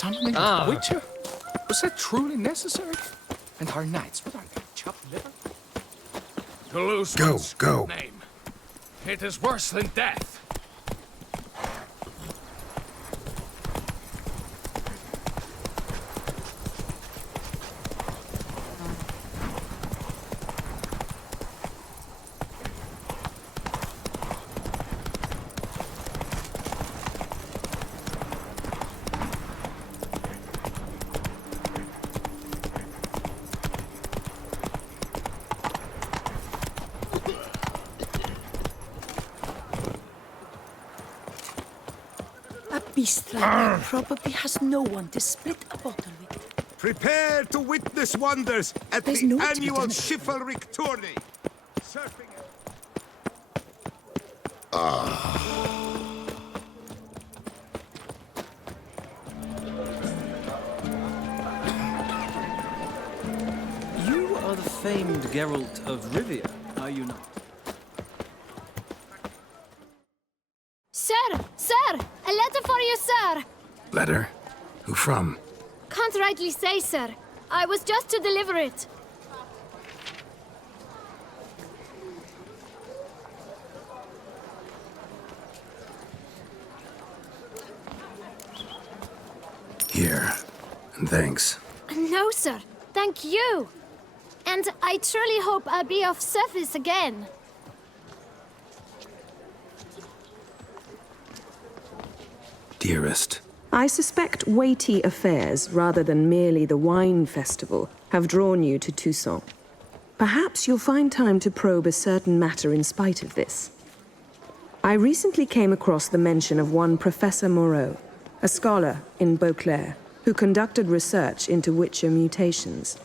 Summoning a witcher? Was that truly necessary? And our knights, what are they, chopped liver? To lose one's name. It is worse than death. Beast probably has no one to split a bottle with. Prepare to witness wonders at There's the no annual chivalric tourney. Surfing. You are the famed Geralt of Rivia, are you not? Sir! A letter for you, sir! Letter? Who from? Can't rightly say, sir. I was just to deliver it. Here. And thanks. No, sir. Thank you. And I truly hope I'll be of service again. Dearest. I suspect weighty affairs, rather than merely the wine festival, have drawn you to Toussaint. Perhaps you'll find time to probe a certain matter in spite of this. I recently came across the mention of one Professor Moreau, a scholar in Beauclair, who conducted research into witcher mutations.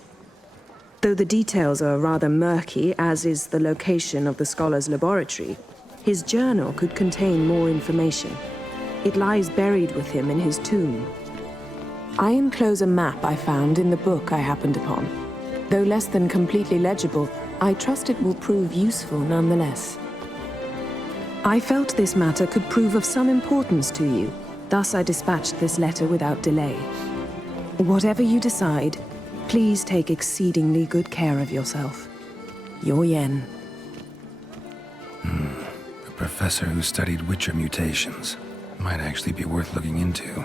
Though the details are rather murky, as is the location of the scholar's laboratory, his journal could contain more information. It lies buried with him in his tomb. I enclose a map I found in the book I happened upon. Though less than completely legible, I trust it will prove useful nonetheless. I felt this matter could prove of some importance to you, thus I dispatched this letter without delay. Whatever you decide, please take exceedingly good care of yourself. Your Yen. A professor who studied witcher mutations. Might actually be worth looking into.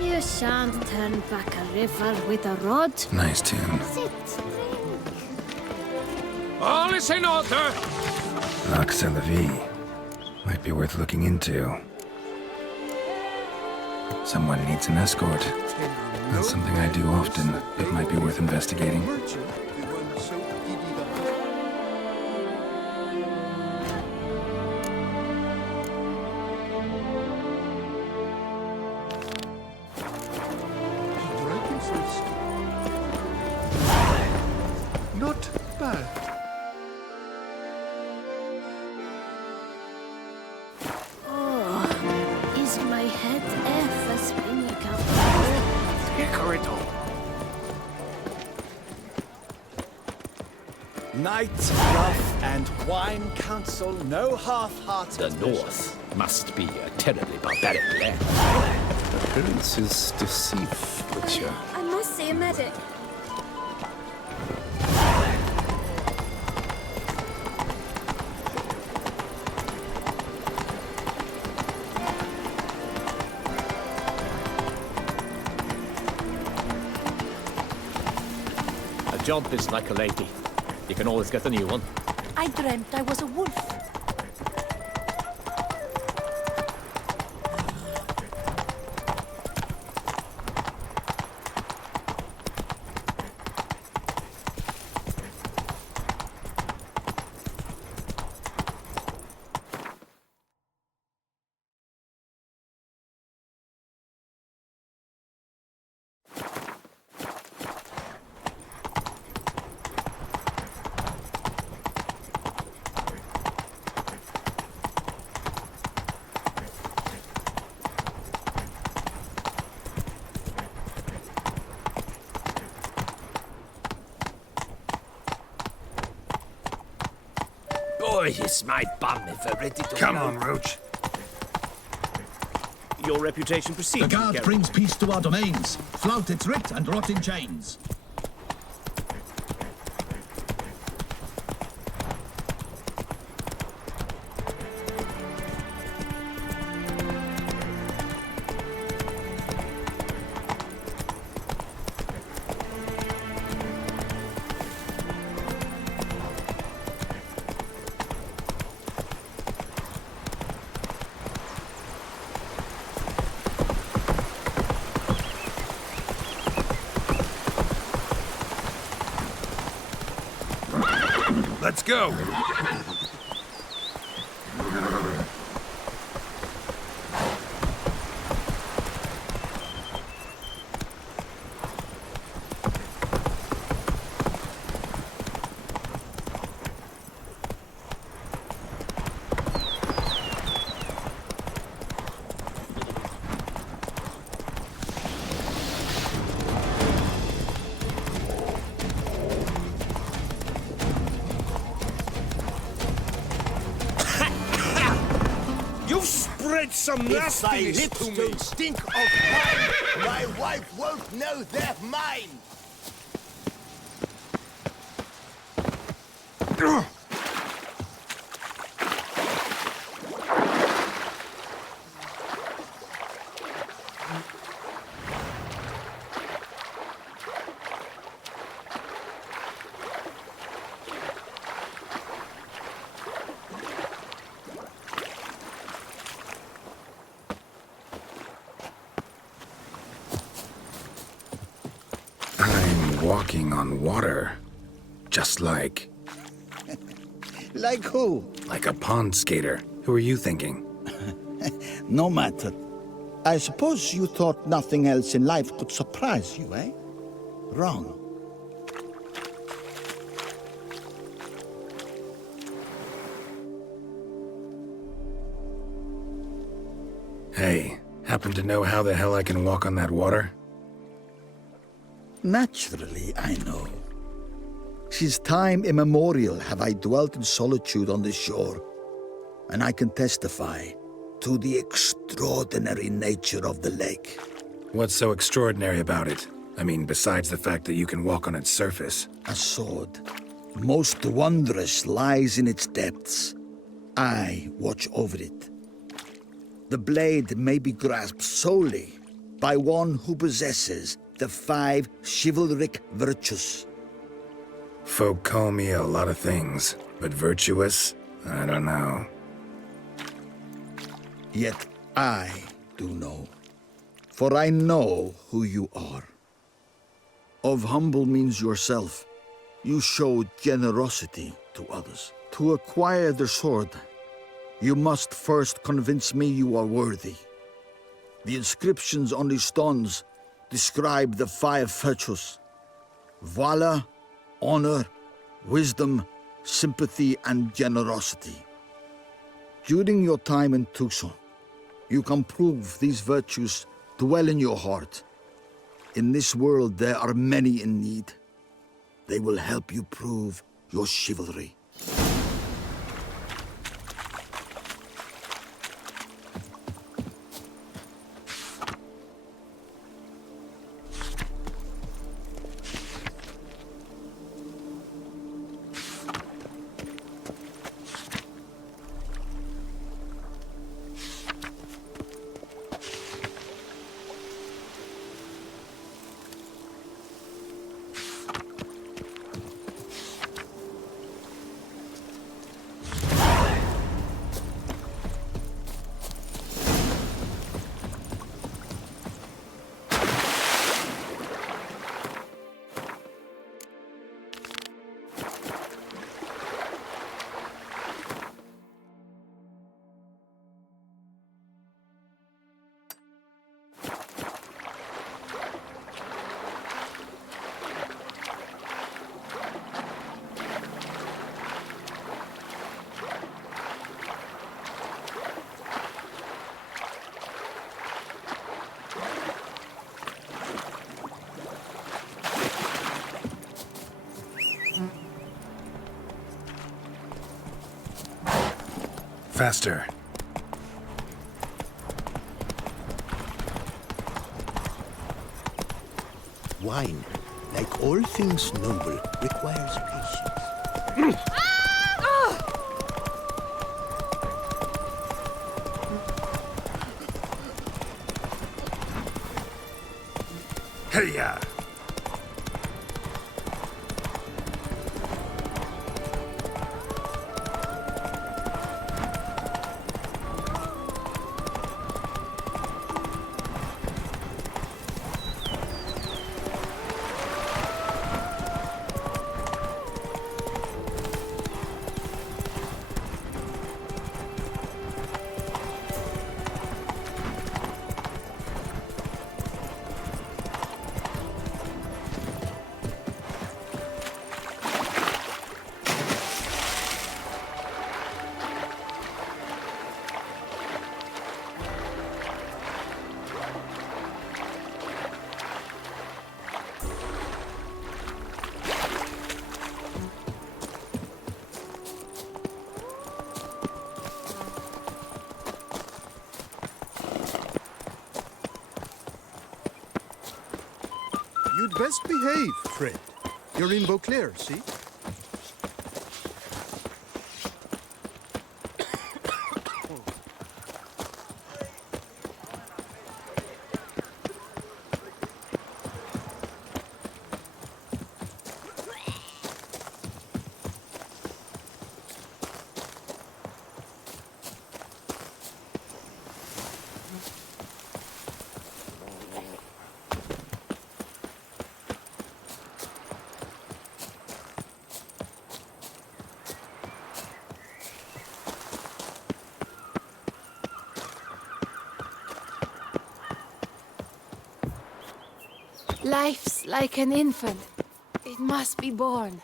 You shan't turn back a river with a rod. Nice tune. Sit, drink. All is in order! Skellige. Might be worth looking into. Someone needs an escort. That's something I do often. It might be worth investigating. Not bad. Oh, is my head ever spinning up? Decorator. Knight, rough, and wine council, no half-hearted. The North must be a terribly barbaric land. Appearances deceive, Witcher. I must see a medic. A jump is like a lady. You can always get a new one. I dreamt I was a wolf. Boy, is my bum ever ready to Come go. on, Roach. Your reputation precedes The you, guard Geralt. brings peace to our domains. Flout its writ and rot in chains. Let's go! You've spread some If thy nastiness lips to me. don't stink of wine, my wife won't know they're mine. I'm walking on water. Just like... Like who? like a pond skater. Who are you thinking? No matter. I suppose you thought nothing else in life could surprise you, eh? Wrong. Hey, happen to know how the hell I can walk on that water? Naturally, I know. Since time immemorial have I dwelt in solitude on this shore, and I can testify to the extraordinary nature of the lake. What's so extraordinary about it? I mean, besides the fact that you can walk on its surface. A sword, most wondrous, lies in its depths. I watch over it. The blade may be grasped solely by one who possesses the 5 chivalric virtues. Folk call me a lot of things, but virtuous? I don't know. Yet I do know, for I know who you are. Of humble means yourself. You show generosity to others. To acquire the sword, you must first convince me you are worthy. The inscriptions on the stones describe the 5 virtues: valor, honor, wisdom, sympathy, and generosity. During your time in Tucson, you can prove these virtues dwell in your heart. In this world, there are many in need. They will help you prove your chivalry. Faster. wine, like all things noble, requires patience. Hey-ya! You'd best behave, Fred. You're in Beauclair, see? Life's like an infant. It must be born.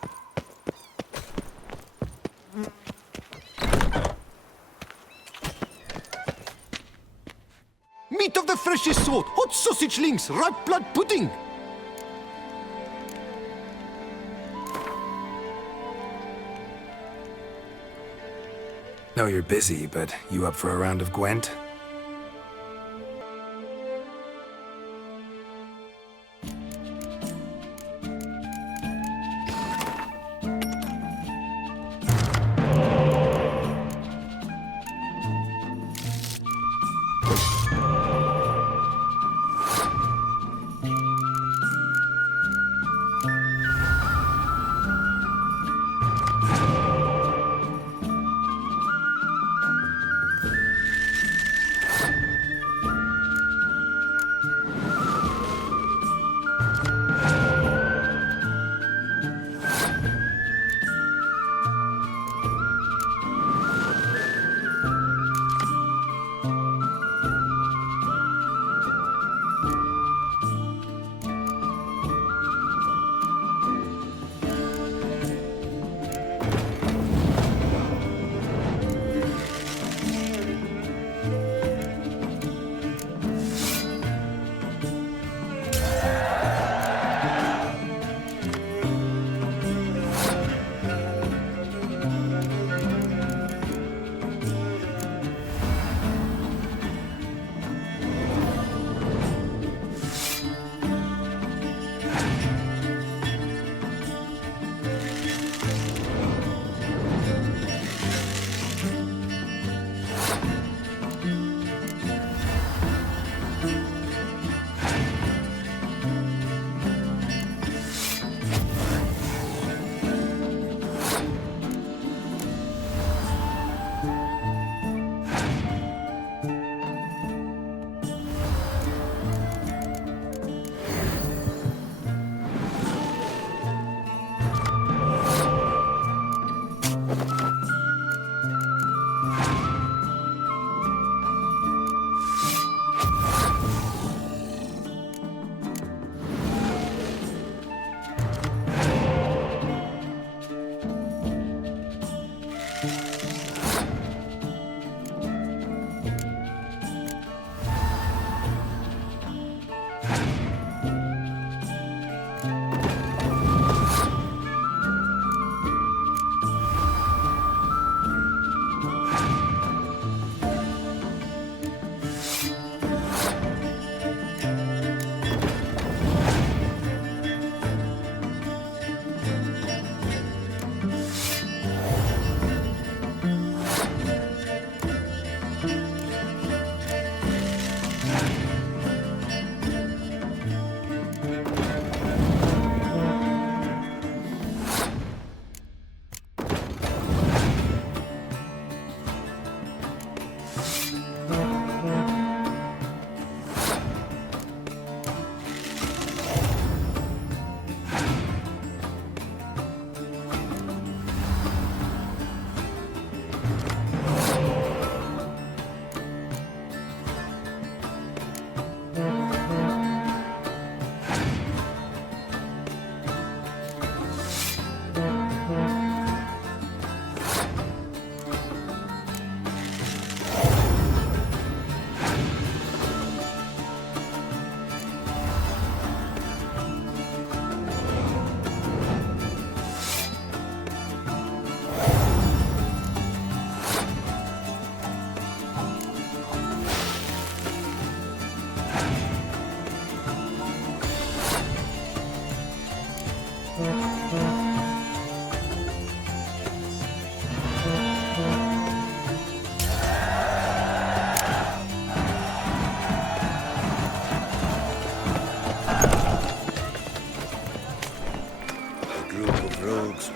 Meat of the freshest sort, hot sausage links, ripe blood pudding. Know you're busy, but you up for a round of Gwent?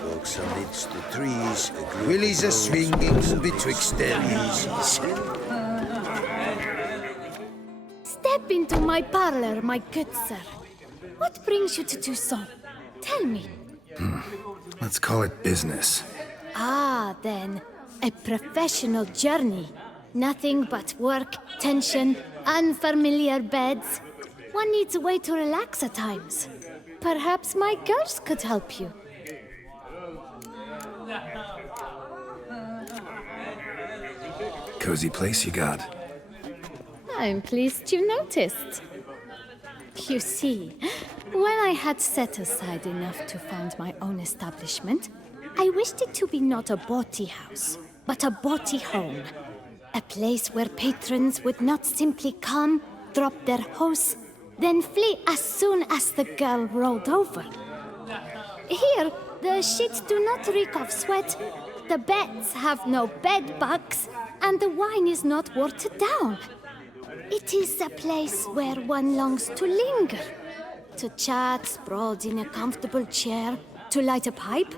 Walks amidst the trees, willies are swinging betwixt their knees. Step into my parlor, my good sir. What brings you to Toussaint? Tell me. Let's call it business. Ah, then. A professional journey. Nothing but work, tension, unfamiliar beds. One needs a way to relax at times. Perhaps my girls could help you. Cozy place you got. I'm pleased you noticed. You see, when I had set aside enough to found my own establishment, I wished it to be not a bawdy house, but a bawdy home. A place where patrons would not simply come, drop their hose, then flee as soon as the girl rolled over. Here, the sheets do not reek of sweat, the beds have no bed bugs, and the wine is not watered down. It is a place where one longs to linger, to chat sprawled in a comfortable chair, to light a pipe.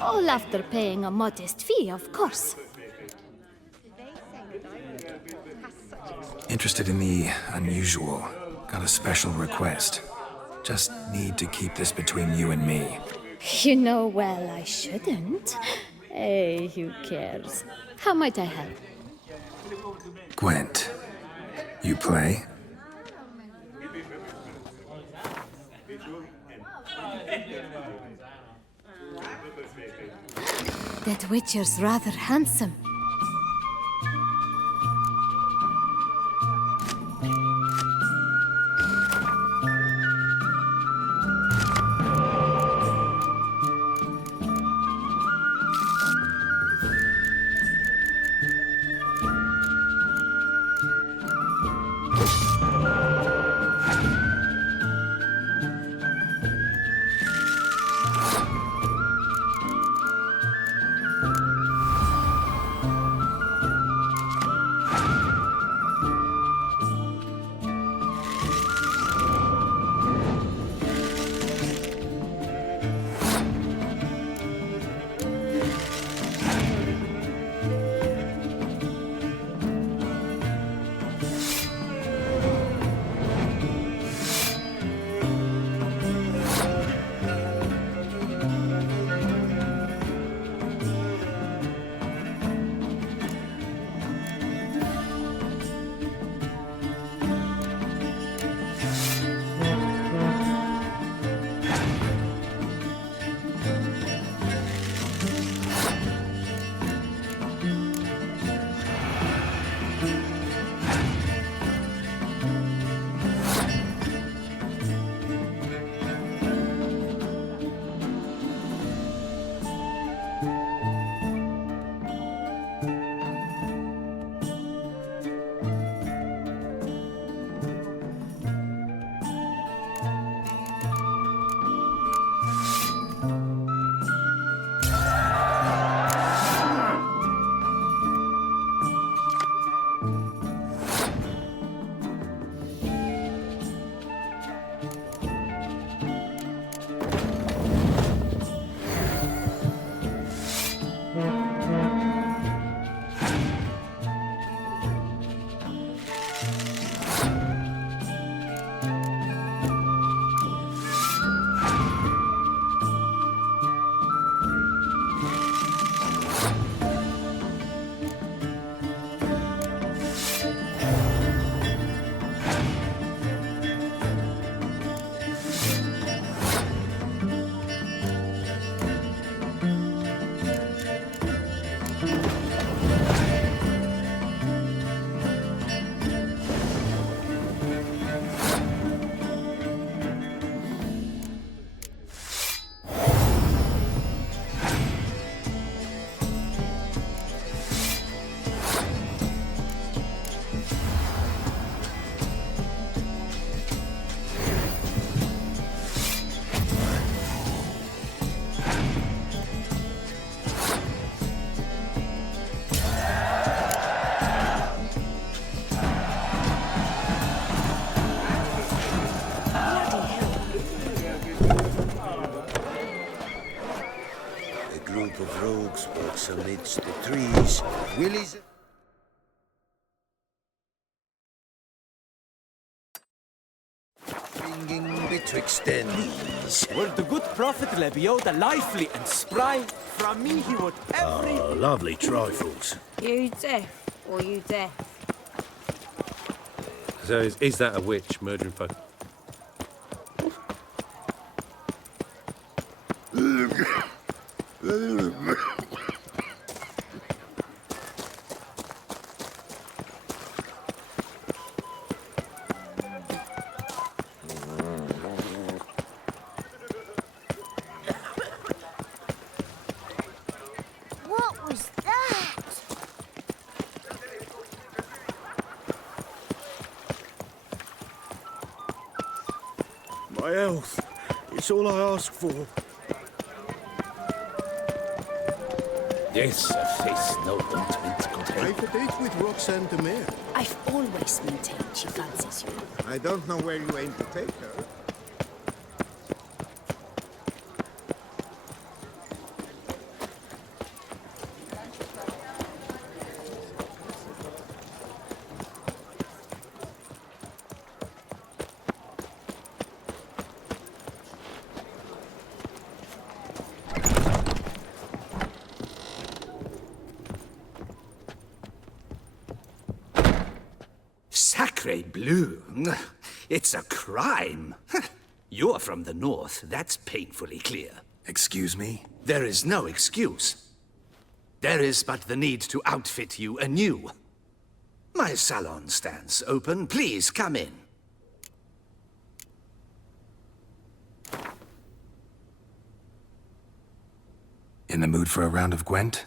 All after paying a modest fee, of course. Interested in the unusual. Got a special request. Just need to keep this between you and me. You know well I shouldn't. Hey, who cares? How might I help? Gwent. You play? That Witcher's rather handsome. group of rogues walks amidst the trees. Willies. Swinging betwixt their knees. Were the good prophet Lebioda lively and spry, from me he would every... Oh, lovely trifles. You deaf, or you deaf? So is that a witch murdering folk? What was that? My health. It's all I ask for. Yes, a face no ointment could help. I've a date with Roxanne de Mere. I've always maintained she fancies you. I don't know where you aim to take her. Sacre bleu! It's a crime! You're from the north, that's painfully clear. Excuse me? There is no excuse. There is but the need to outfit you anew. My salon stands open. Please come in. In the mood for a round of Gwent?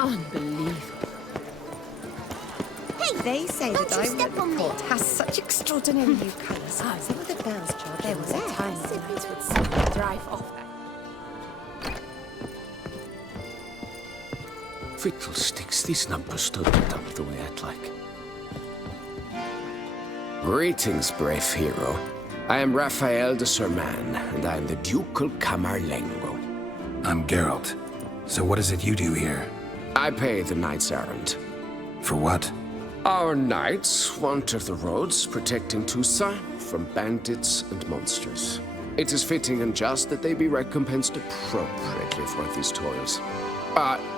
Unbelievable. Hey, They say don't the you diamond step on me. court has such extraordinary new colours. Some of the bells charge. There was a time when knights would see me drive off. Fiddlesticks, these numbers don't add up the way I'd like. Greetings, brave hero. I am Raphael de Serman, and I am the Ducal Camarlengo. I'm Geralt. So what is it you do here? I pay the knight's errand. For what? Our knights wander the roads, protecting Toussaint from bandits and monsters. It is fitting and just that they be recompensed appropriately for these toils.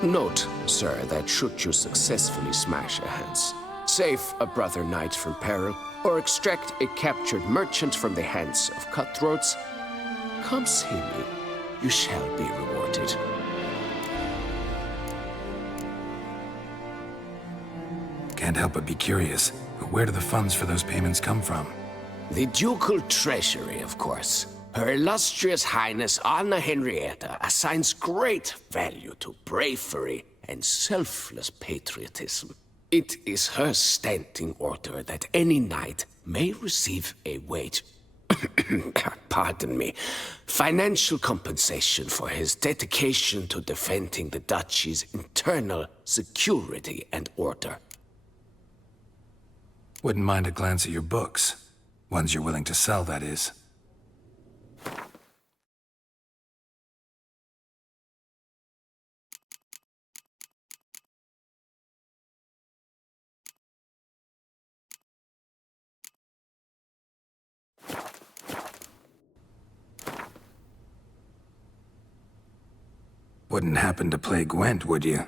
Note, sir, that should you successfully smash a heads, save a brother knight from peril, or extract a captured merchant from the hands of cutthroats, come see me. You shall be rewarded. Can't help but be curious. But where do the funds for those payments come from? The ducal treasury, of course. Her illustrious highness Anna Henrietta assigns great value to bravery and selfless patriotism. It is her standing order that any knight may receive a wage, pardon me, financial compensation for his dedication to defending the duchy's internal security and order. Wouldn't mind a glance at your books. Ones you're willing to sell, that is. Wouldn't happen to play Gwent, would you?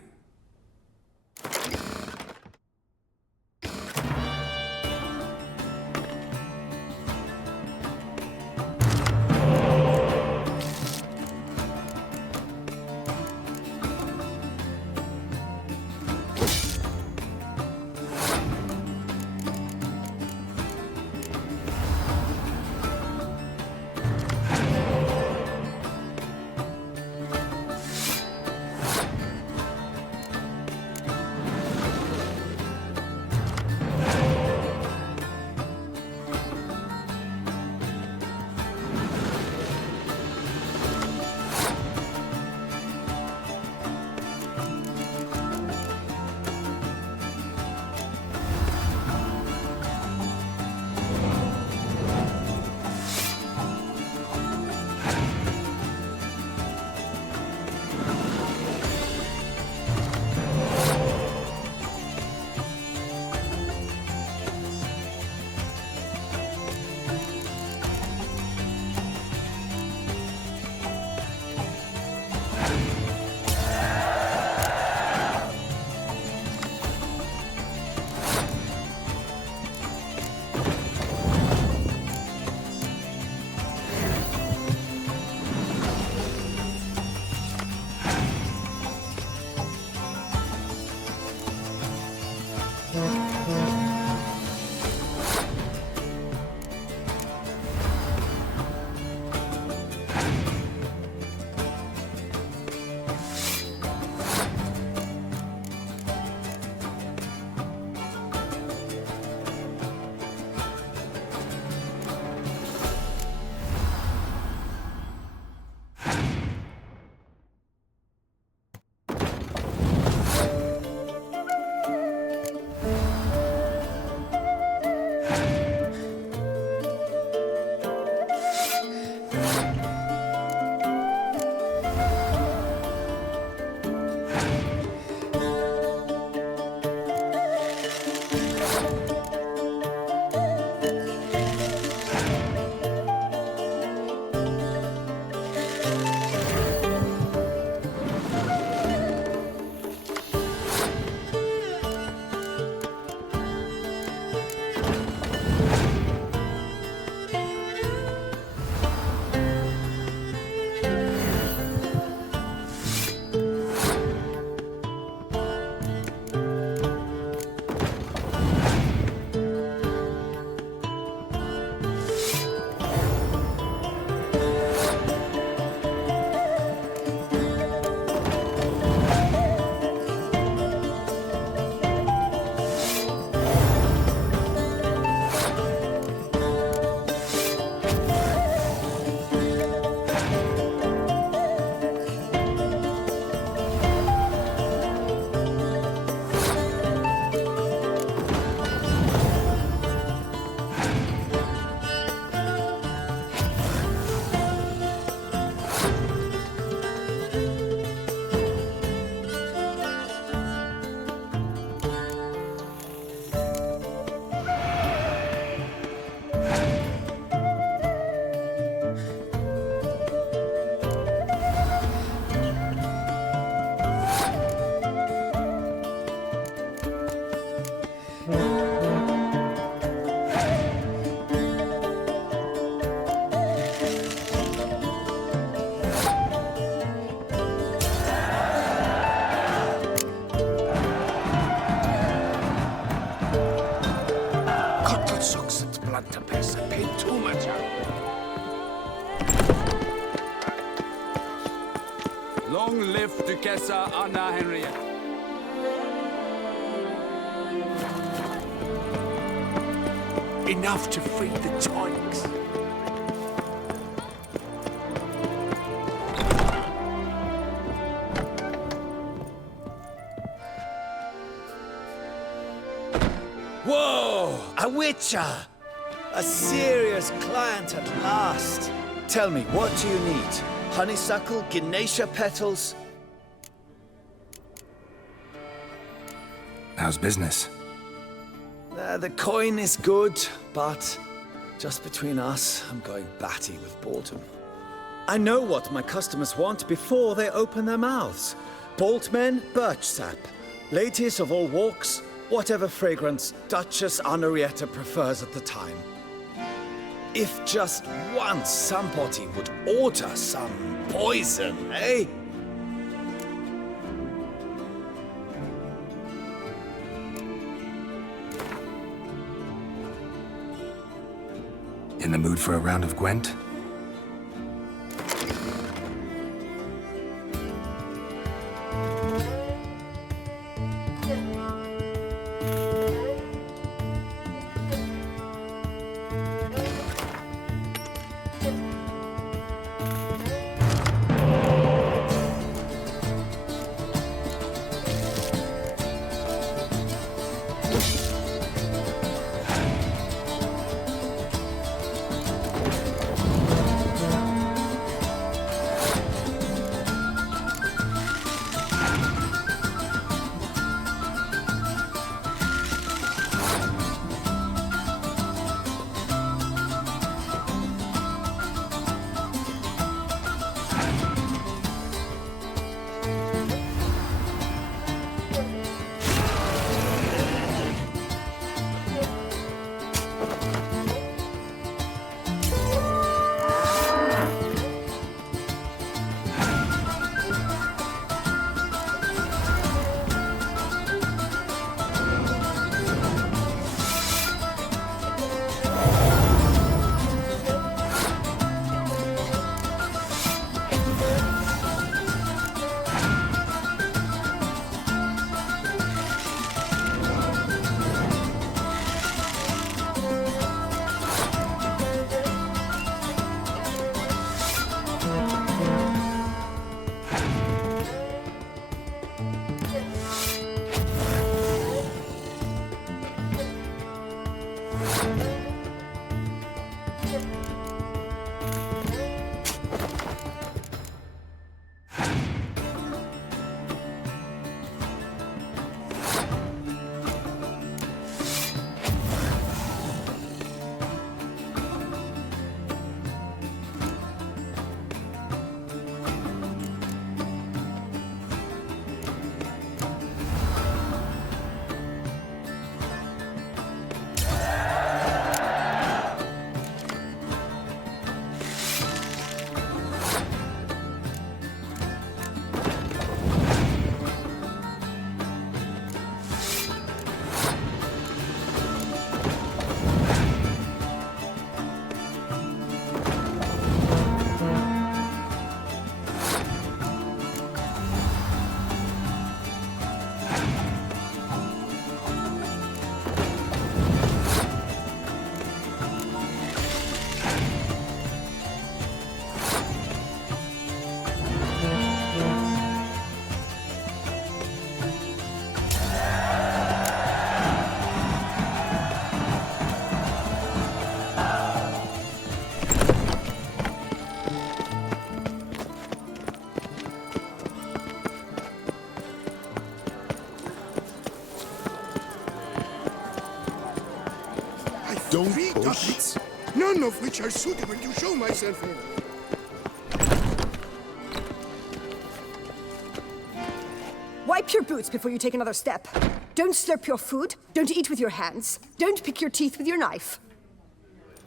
Long live Duchessa Anna Henriette. Enough to free the toinks. Whoa! A witcher! A serious client at last. Tell me, what do you need? Honeysuckle, Ginacia petals? How's business? The coin is good, but just between us, I'm going batty with boredom. I know what my customers want before they open their mouths. Boltmen, birch sap. Ladies of all walks, whatever fragrance Duchess Henrietta prefers at the time. If just once somebody would order some poison, eh? In the mood for a round of Gwent? Don't push. None of which are suitable to show myself in. Wipe your boots before you take another step. Don't slurp your food. Don't eat with your hands. Don't pick your teeth with your knife.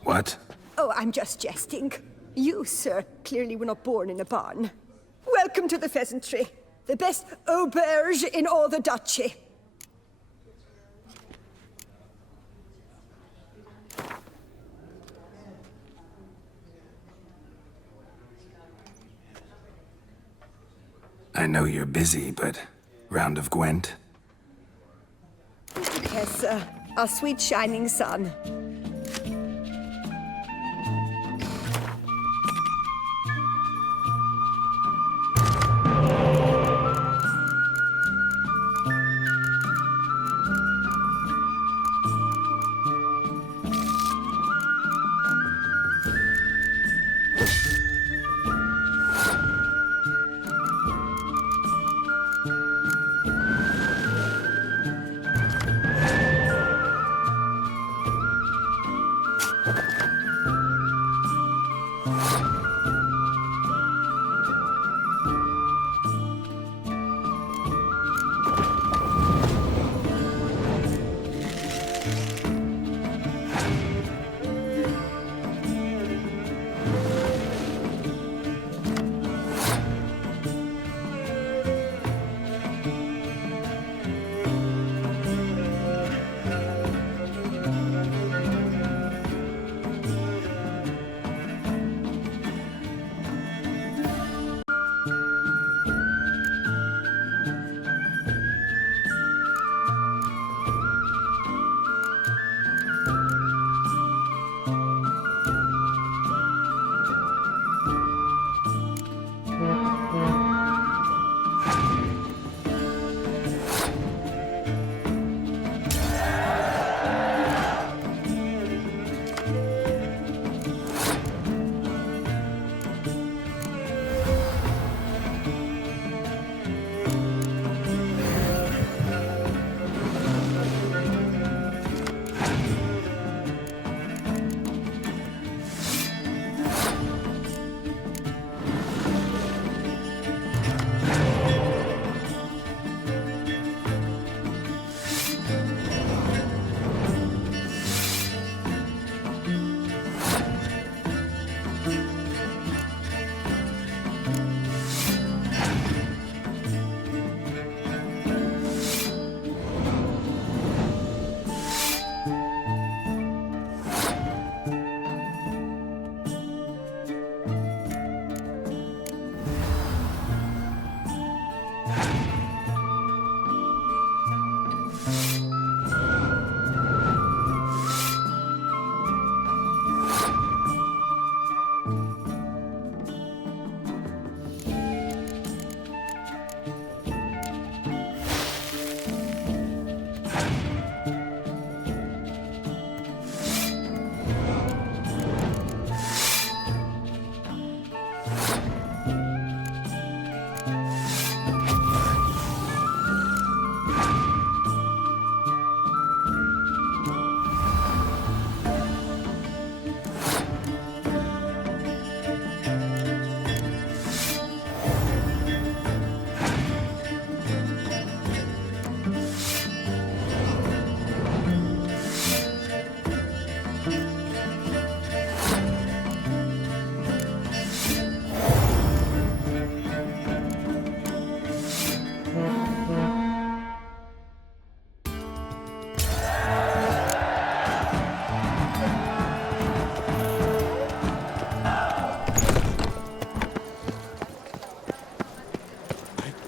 What? Oh, I'm just jesting. You, sir, clearly were not born in a barn. Welcome to the pheasantry. The best auberge in all the duchy. I know you're busy, but round of Gwent? Yes, sir. Our sweet shining sun.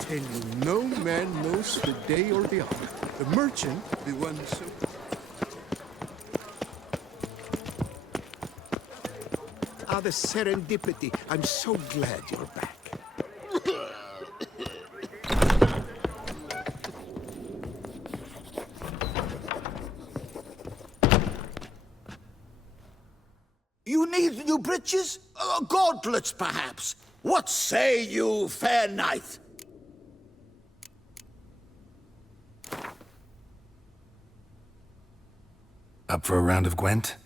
Tell you, no man knows the day or the hour. The merchant, the one so... Ah, the serendipity. I'm so glad you're back. You need new breeches? Gauntlets, perhaps? What say you, fair knight? Up for a round of Gwent?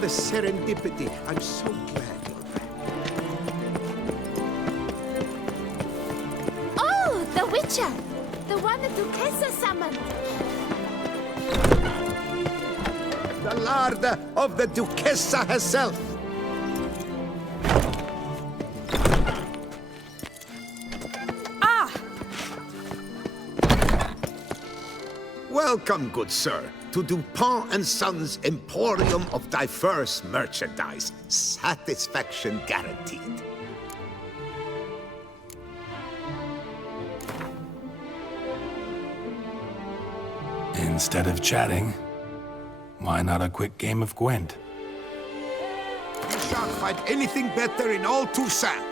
the serendipity. I'm so glad you're back. Oh, the Witcher! The one the Duchessa summoned! The lord of the Duchessa herself. Welcome, good sir, to Dupont and Sons' Emporium of diverse merchandise. Satisfaction guaranteed. Instead of chatting, why not a quick game of Gwent? You shan't find anything better in all Toussaint.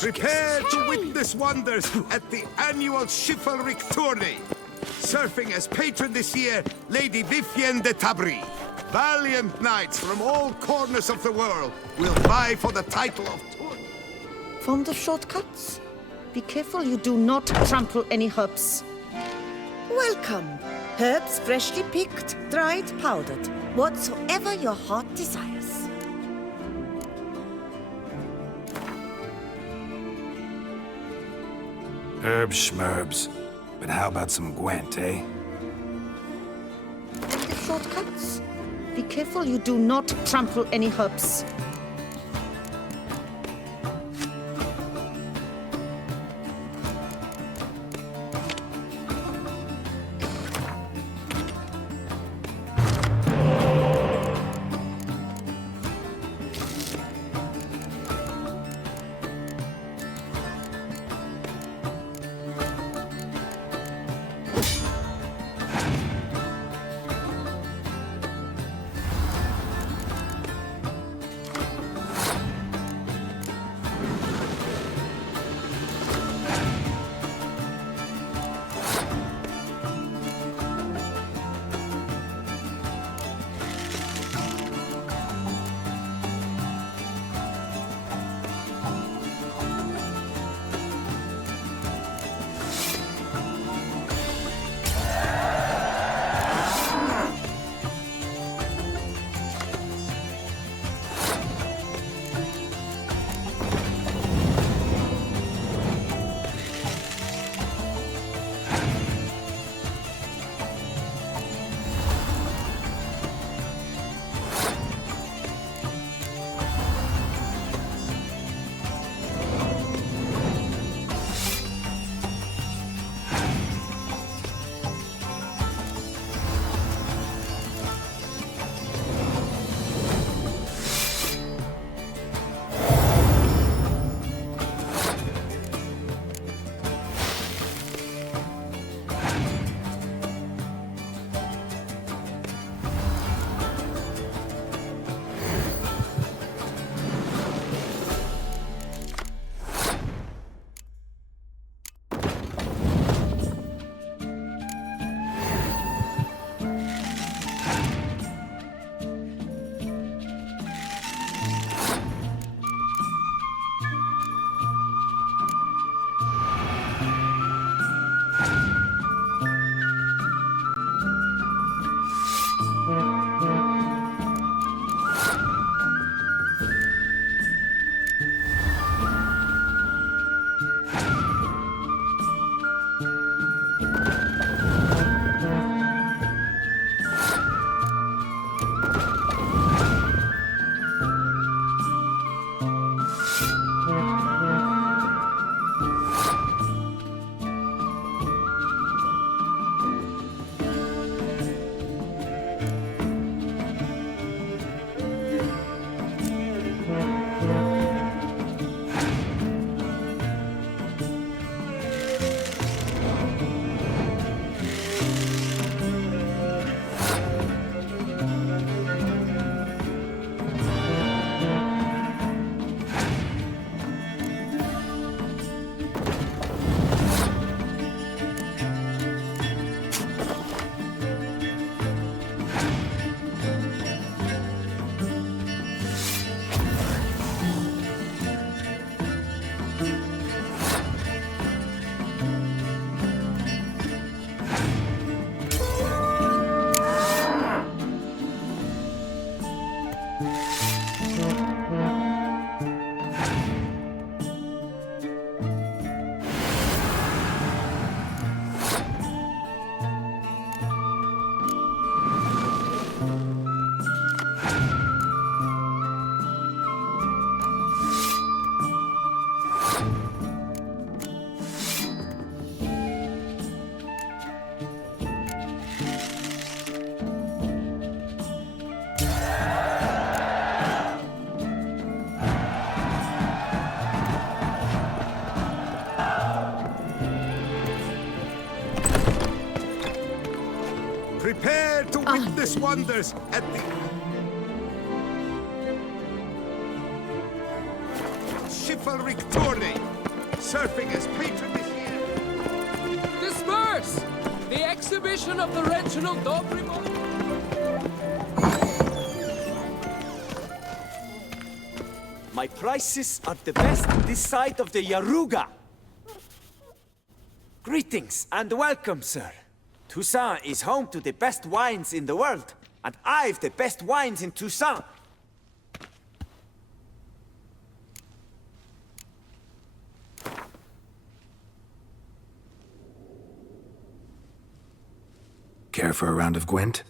Prepare to witness wonders at the annual chivalric tourney. Serving as patron this year, Lady Vivienne de Tabry. Valiant knights from all corners of the world will vie for the title of Fond of shortcuts? Be careful you do not trample any herbs. Welcome. Herbs freshly picked, dried, powdered. Whatsoever your heart desires. Herbs schmerbs. But how about some Gwent, eh? And the shortcuts? Be careful you do not trample any herbs. Prepare to witness wonders at the chivalric tourney, surfing as patron this year. Disperse! The exhibition of the Reginald Dobrimo. My prices are the best this side of the Yaruga. Greetings and welcome, sir. Toussaint is home to the best wines in the world, and I've the best wines in Toussaint. Care for a round of Gwent?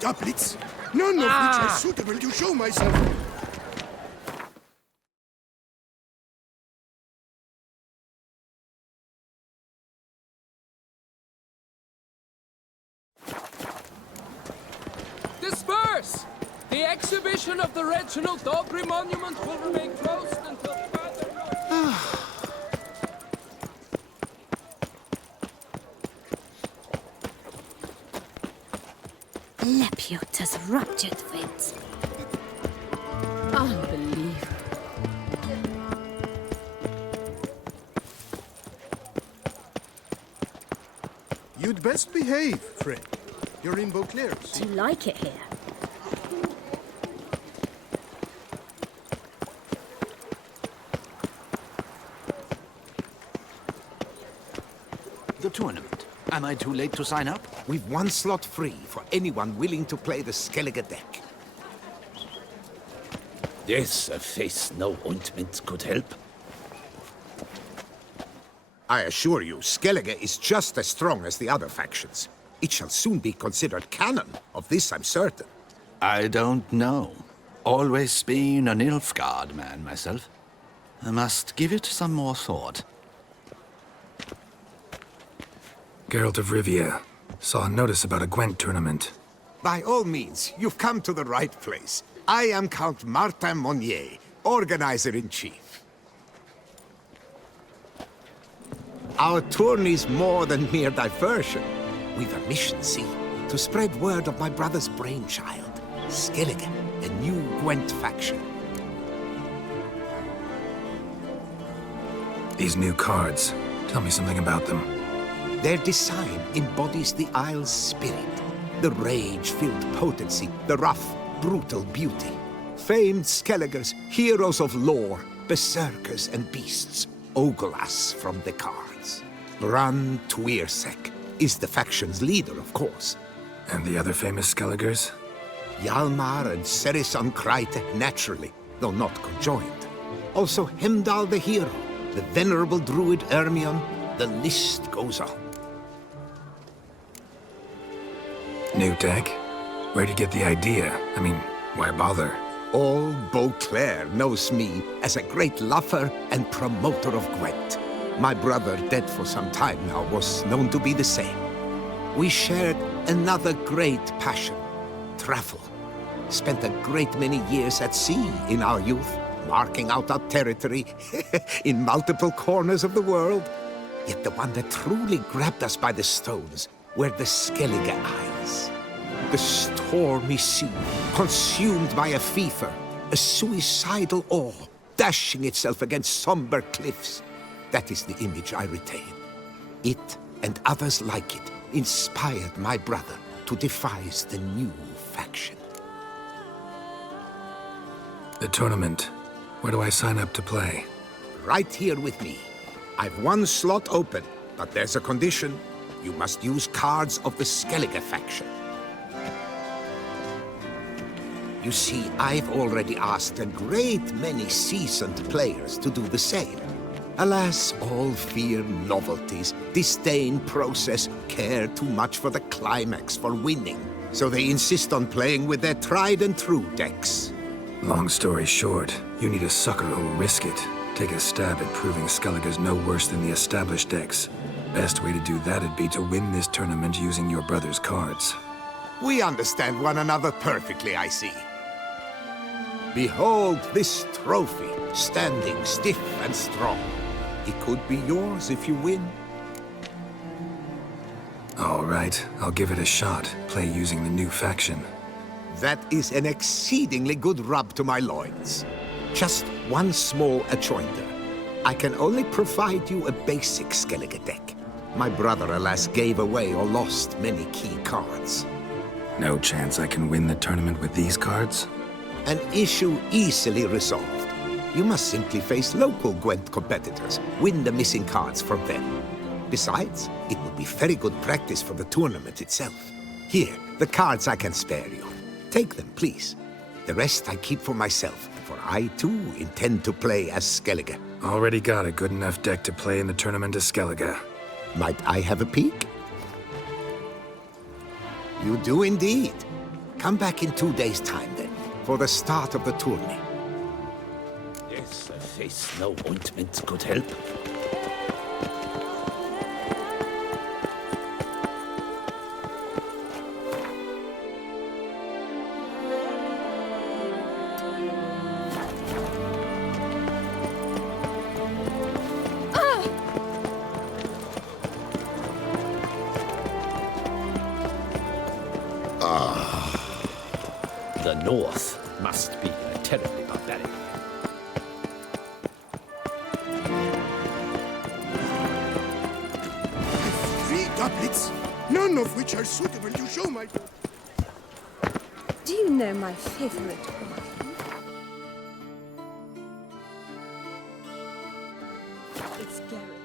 Doublets, none of which are suitable to show myself. Disperse! The exhibition of the Reginald Dogry Monument will remain closed until further notice. Lepiota's ruptured fit. Unbelievable. You'd best behave, friend. You're in Beauclair's. Do you like it here? The tournament. Am I too late to sign up? We've one slot free for anyone willing to play the Skellige deck. Yes, a face no ointment could help. I assure you, Skellige is just as strong as the other factions. It shall soon be considered canon. Of this I'm certain. I don't know. Always been an Nilfgaard man myself. I must give it some more thought. Geralt of Rivia. Saw a notice about a Gwent tournament. By all means, you've come to the right place. I am Count Martin Monnier, Organizer-in-Chief. Our tourney's more than mere diversion. We've a mission, see, to spread word of my brother's brainchild, Skellige, a new Gwent faction. These new cards. Tell me something about them. Their design embodies the Isle's spirit. The rage-filled potency, the rough, brutal beauty. Famed Skelligers, heroes of lore, berserkers and beasts, ogle us from the cards. Bran Tuirsek is the faction's leader, of course. And the other famous Skelligers? Hjalmar and Serisan Kreite, naturally, though not conjoined. Also Hemdal the hero, the venerable druid Ermion, the list goes on. New deck? Where'd you get the idea? I mean, why bother? All Beauclair knows me as a great lover and promoter of Gwent. My brother, dead for some time now, was known to be the same. We shared another great passion, travel. Spent a great many years at sea in our youth, marking out our territory in multiple corners of the world. Yet the one that truly grabbed us by the stones were the Skellige Isles. The stormy sea, consumed by a fever, a suicidal awe, dashing itself against somber cliffs. That is the image I retain. It, and others like it, inspired my brother to devise the new faction. The tournament. Where do I sign up to play? Right here with me. I've one slot open, but there's a condition. You must use cards of the Skellige faction. You see, I've already asked a great many seasoned players to do the same. Alas, all fear novelties, disdain process, care too much for the climax, for winning. So they insist on playing with their tried and true decks. Long story short, you need a sucker who'll risk it. Take a stab at proving Skellige's no worse than the established decks. Best way to do that'd be to win this tournament using your brother's cards. We understand one another perfectly, I see. Behold this trophy, standing stiff and strong. It could be yours if you win. All right, I'll give it a shot. Play using the new faction. That is an exceedingly good rub to my loins. Just one small adjoinder. I can only provide you a basic Skellige deck. My brother, alas, gave away or lost many key cards. No chance I can win the tournament with these cards? An issue easily resolved. You must simply face local Gwent competitors, win the missing cards from them. Besides, it would be very good practice for the tournament itself. Here, the cards I can spare you. Take them, please. The rest I keep for myself, for I, too, intend to play as Skellige. Already got a good enough deck to play in the tournament as Skellige. Might I have a peek? You do indeed. Come back in 2 days' time, then, for the start of the tourney. Yes, a face no ointment could help. The North must be terribly barbaric. 3 goblets, none of which are suitable to show my... Do you know my favorite wine? It's Granite.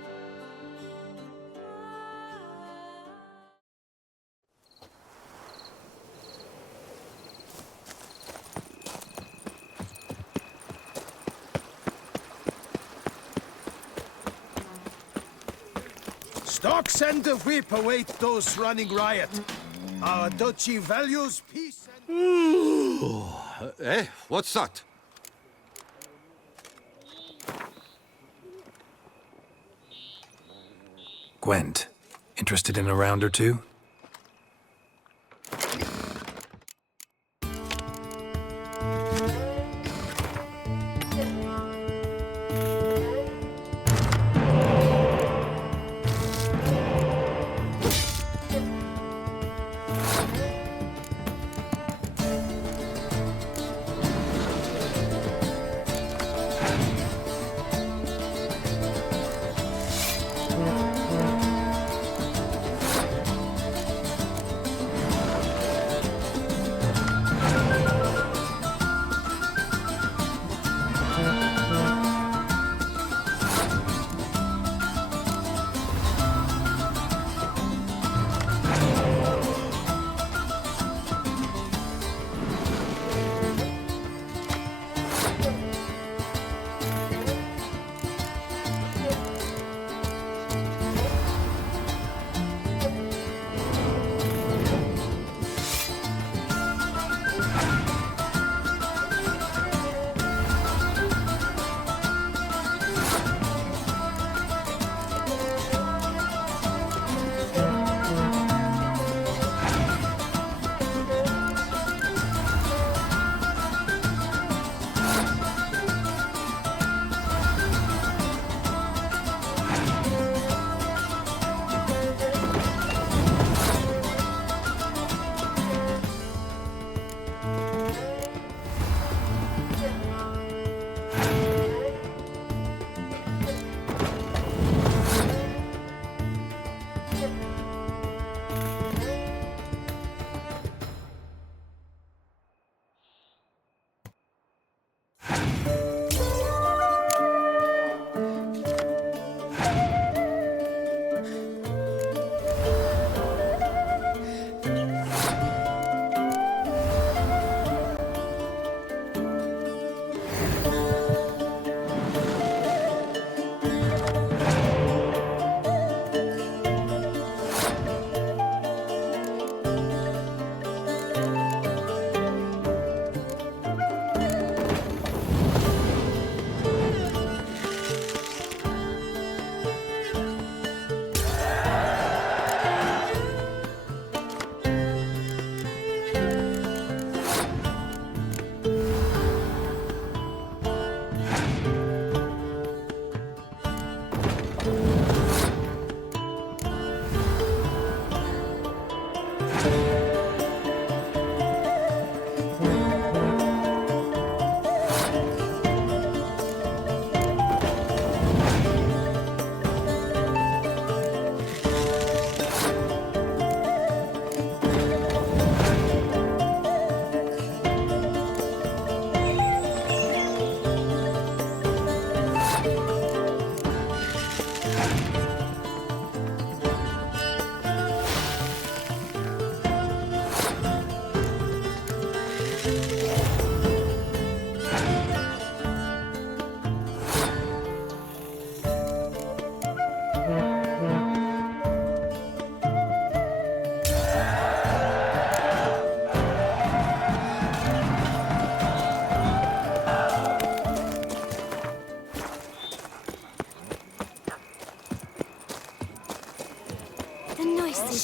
Stocks and the whip await those running riot. Our duchy values peace and... Eh? What's that? Gwent, interested in a round or two?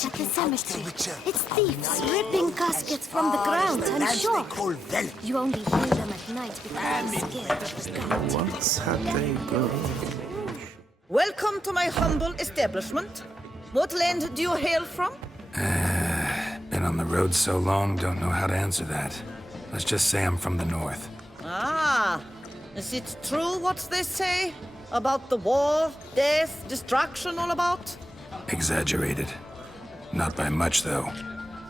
At the cemetery. It's thieves ripping caskets from the ground, I'm sure. You only hear them at night because you're scared of the gout. Once had they go. Welcome to my humble establishment. What land do you hail from? Been on the road so long, don't know how to answer that. Let's just say I'm from the north. Ah, is it true what they say? About the war, death, destruction all about? Exaggerated. Not by much, though.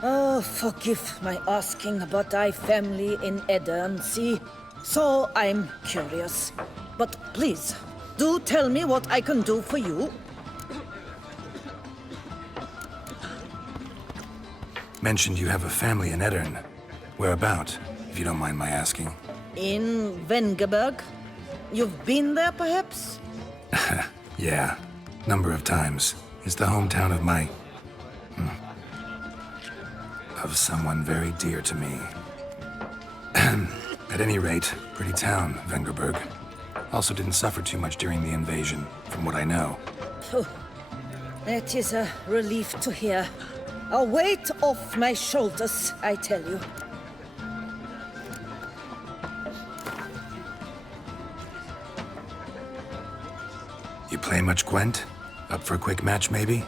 Oh, forgive my asking about thy family in Edirn, so I'm curious. But please, do tell me what I can do for you. Mentioned you have a family in Edirn. Whereabout, if you don't mind my asking? In Vengerberg. You've been there, perhaps? Yeah, number of times. is the hometown of my... of someone very dear to me. At any rate, pretty town, Vengerberg. Also didn't suffer too much during the invasion, from what I know. Phew. That is a relief to hear. A weight off my shoulders, I tell you. You play much Gwent? Up for a quick match, maybe?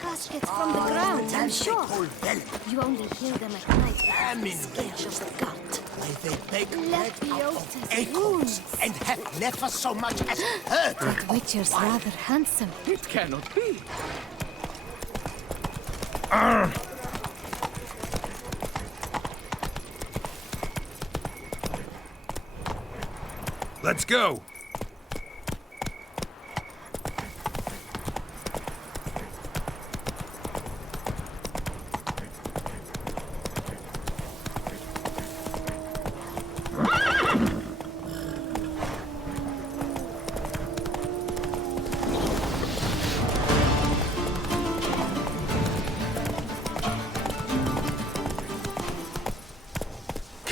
Caskets from the ground, I'm sure. You only hear them at night because the Skellige of the gut. Lepiotis wounds. And have never so much as heard. That Witcher's rather handsome. It cannot be. Let's go!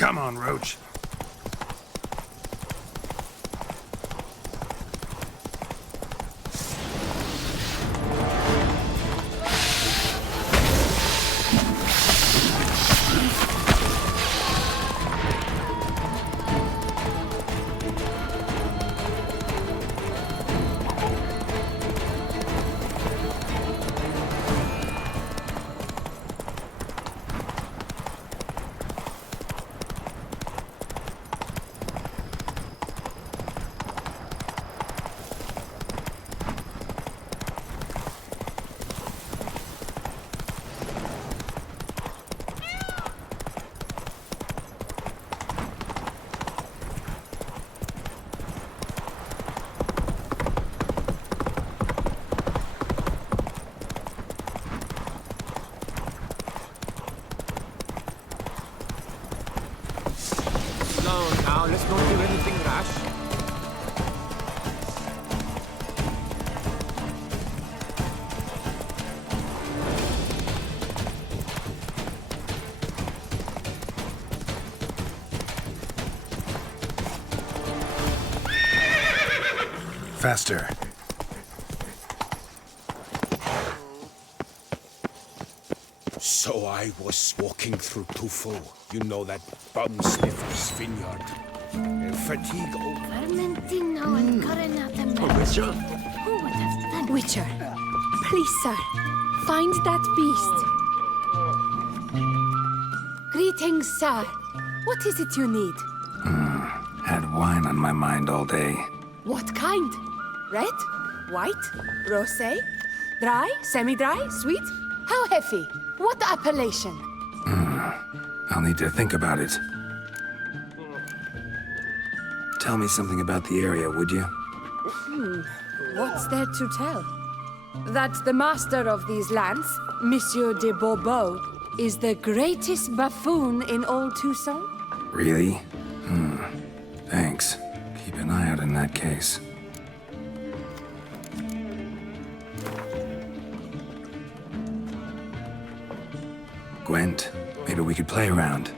Come on, Roach. Now, let's not do anything rash. Faster. So I was walking through Tufo. You know that bum sniffer's vineyard. Fatigue over. Vermentino and Granite. Witcher? Who would have done? Witcher, please, sir, find that beast. Greetings, sir. What is it you need? Had wine on my mind all day. What kind? Red? White? Rosé? Dry? Semi-dry? Sweet? How heavy? What appellation? I'll need to think about it. Tell me something about the area, would you? What's there to tell? That the master of these lands, Monsieur de Bourbeau, is the greatest buffoon in all Toussaint? Really? Thanks. Keep an eye out in that case. Gwent, maybe we could play around.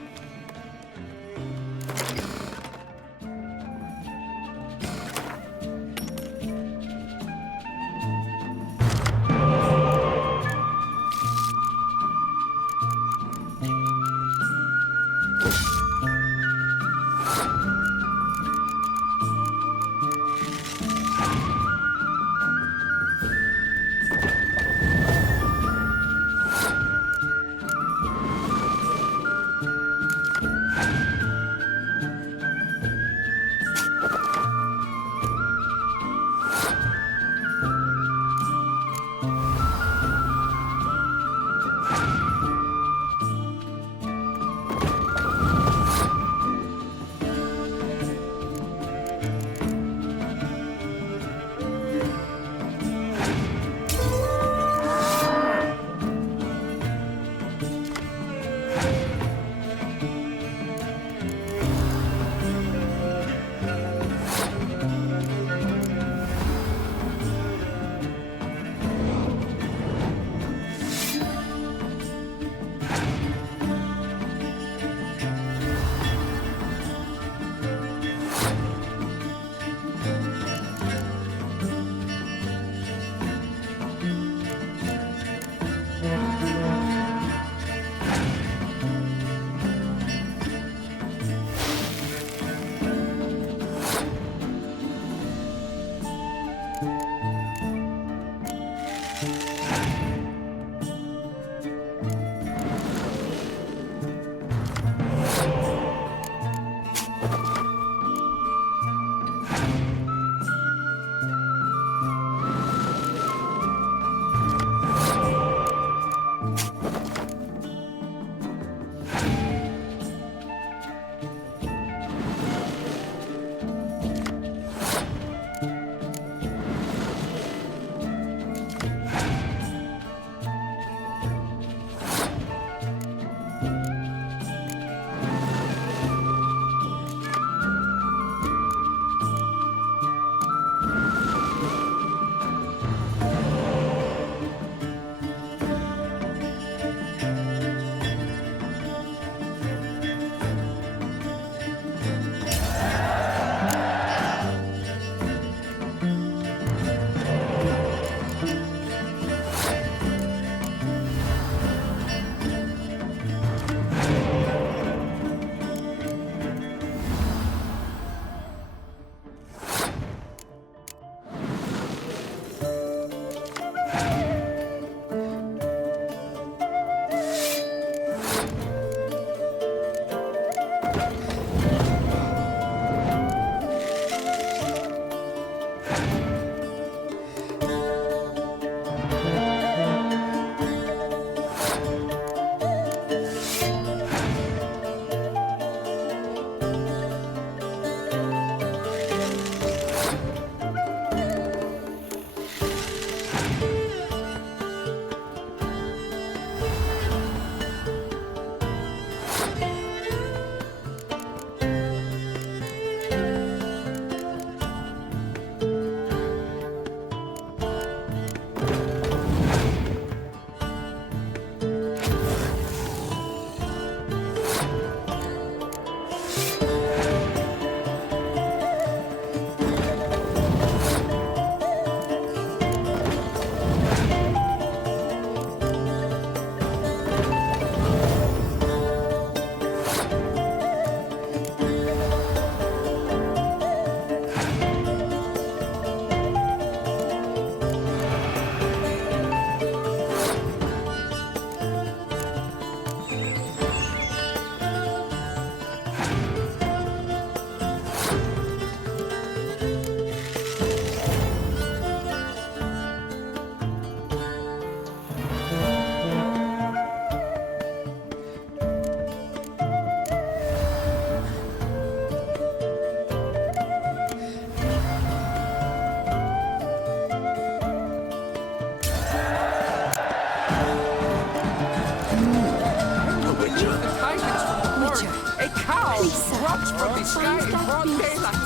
retrieve the tidings from the bird. A cow drops from the sky in broad daylight.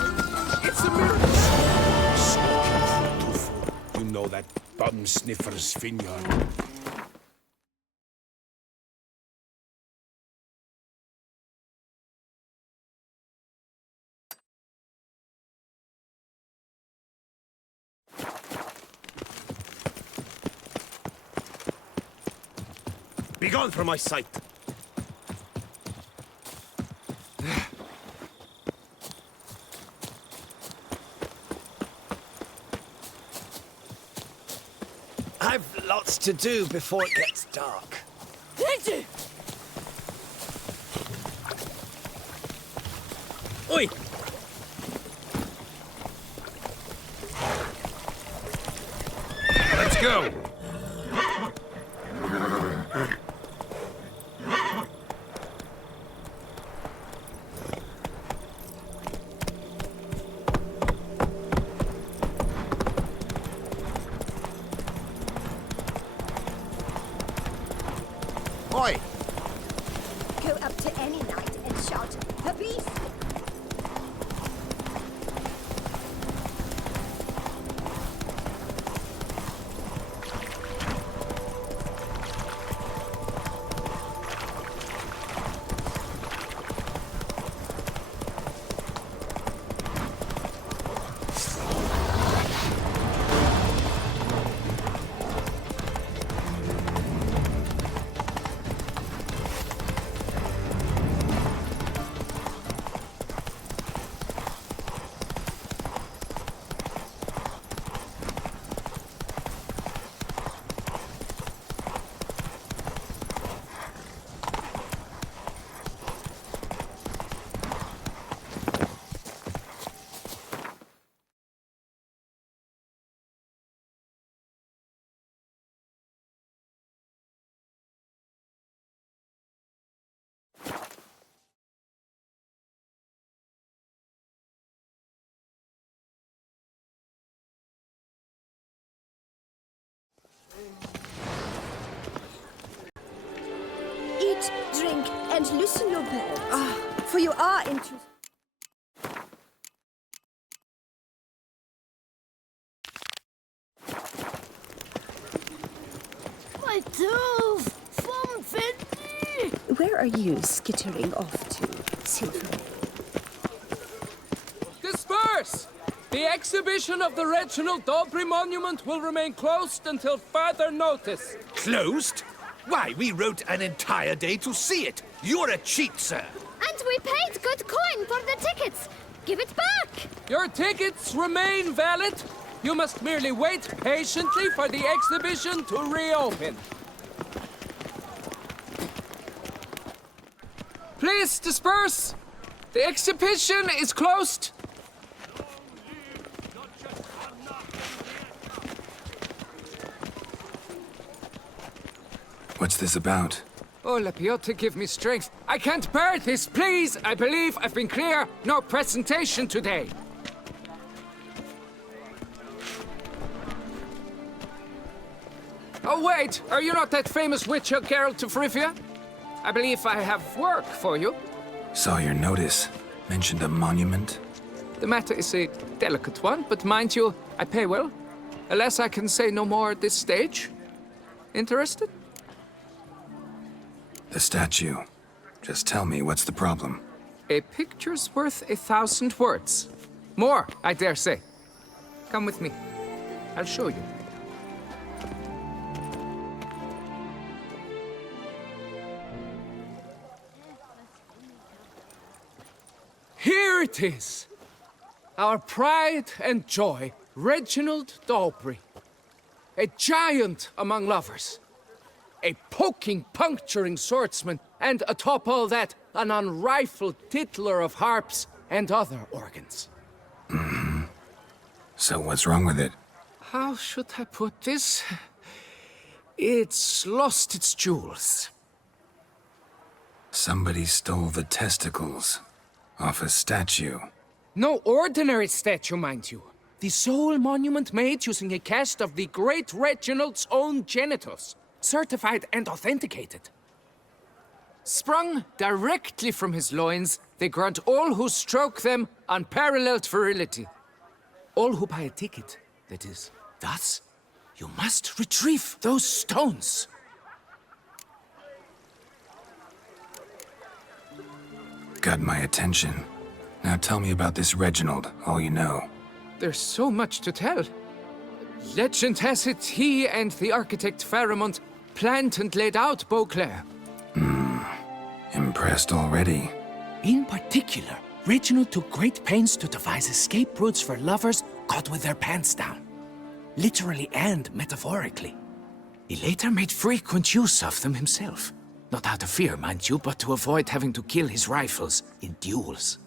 It's a miracle. You know that bum sniffer's vineyard. Begone from my sight! I've lots to do before it gets dark. Danger! Oi! Let's go! Oi! Go up to any knight and shout, "The beast!" Eat, drink, and loosen your belts, for you are into... My dove! From Fendi! Where are you skittering off to, Silver? Disperse! The exhibition of the Reginald Dobry monument will remain closed until further notice. Closed? Why, we wrote an entire day to see it. You're a cheat, sir. And we paid good coin for the tickets. Give it back! Your tickets remain valid. You must merely wait patiently for the exhibition to reopen. Please disperse. The exhibition is closed. What's this about? Oh, Lapiote, give me strength. I can't bear this, please. I believe I've been clear. No presentation today. Oh, wait. Are you not that famous witch, Geralt of Rivia? I believe I have work for you. Saw your notice. Mentioned a monument. The matter is a delicate one, but mind you, I pay well. Alas, I can say no more at this stage. Interested? The statue. Just tell me, what's the problem? A picture's worth 1,000 words. More, I dare say. Come with me. I'll show you. Here it is. Our pride and joy, Reginald Dobry. A giant among lovers. A poking, puncturing swordsman, and atop all that, an unrifled tittler of harps and other organs. Mm-hmm. So what's wrong with it? How should I put this? It's lost its jewels. Somebody stole the testicles off a statue. No ordinary statue, mind you. The sole monument made using a cast of the great Reginald's own genitals. Certified and authenticated. Sprung directly from his loins, they grant all who stroke them unparalleled virility. All who buy a ticket, that is. Thus, you must retrieve those stones. Got my attention. Now tell me about this Reginald, all you know. There's so much to tell. Legend has it he and the architect Faramond planned and laid out Beauclair. Impressed already. In particular, Reginald took great pains to devise escape routes for lovers caught with their pants down. Literally and metaphorically. He later made frequent use of them himself. Not out of fear, mind you, but to avoid having to kill his rivals in duels.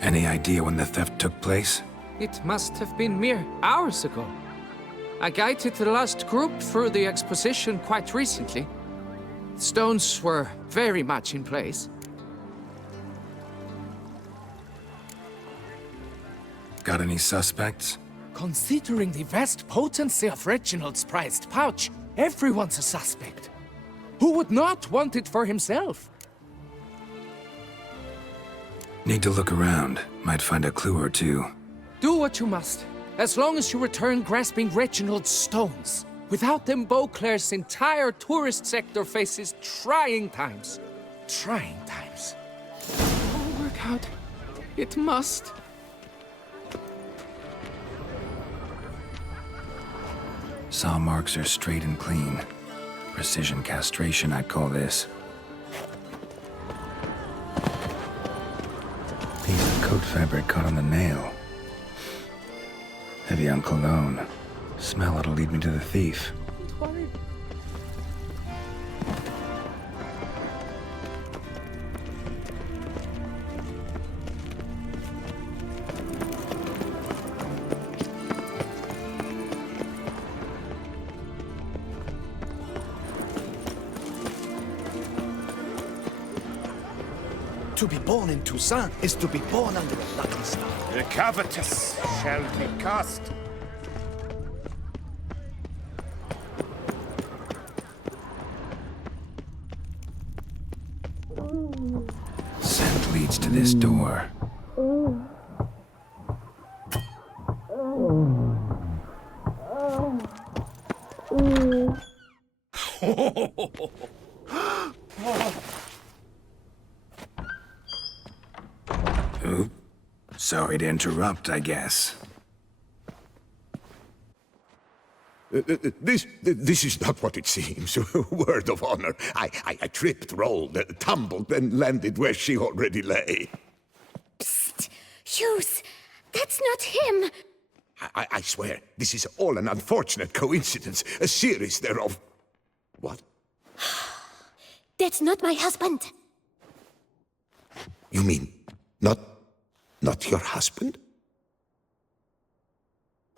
Any idea when the theft took place? It must have been mere hours ago. I guided the last group through the exposition quite recently. Stones were very much in place. Got any suspects? Considering the vast potency of Reginald's prized pouch, everyone's a suspect. Who would not want it for himself? Need to look around. Might find a clue or two. Do what you must, as long as you return grasping Reginald's stones. Without them, Beauclair's entire tourist sector faces trying times. Trying times. It won't work out. It must. Saw marks are straight and clean. Precision castration, I'd call this. Piece of coat fabric caught on the nail. Heavy on cologne. Smell it'll lead me to the thief. To be born in Toussaint is to be born under a lucky star. The covetous shall be cast. Scent leads to this door. Oop. Sorry to interrupt, I guess. This is not what it seems. Word of honor. I tripped, rolled, tumbled, and landed where she already lay. Psst! Hughes! That's not him! I swear, this is all an unfortunate coincidence. A series thereof. What? That's not my husband. You mean, not your husband?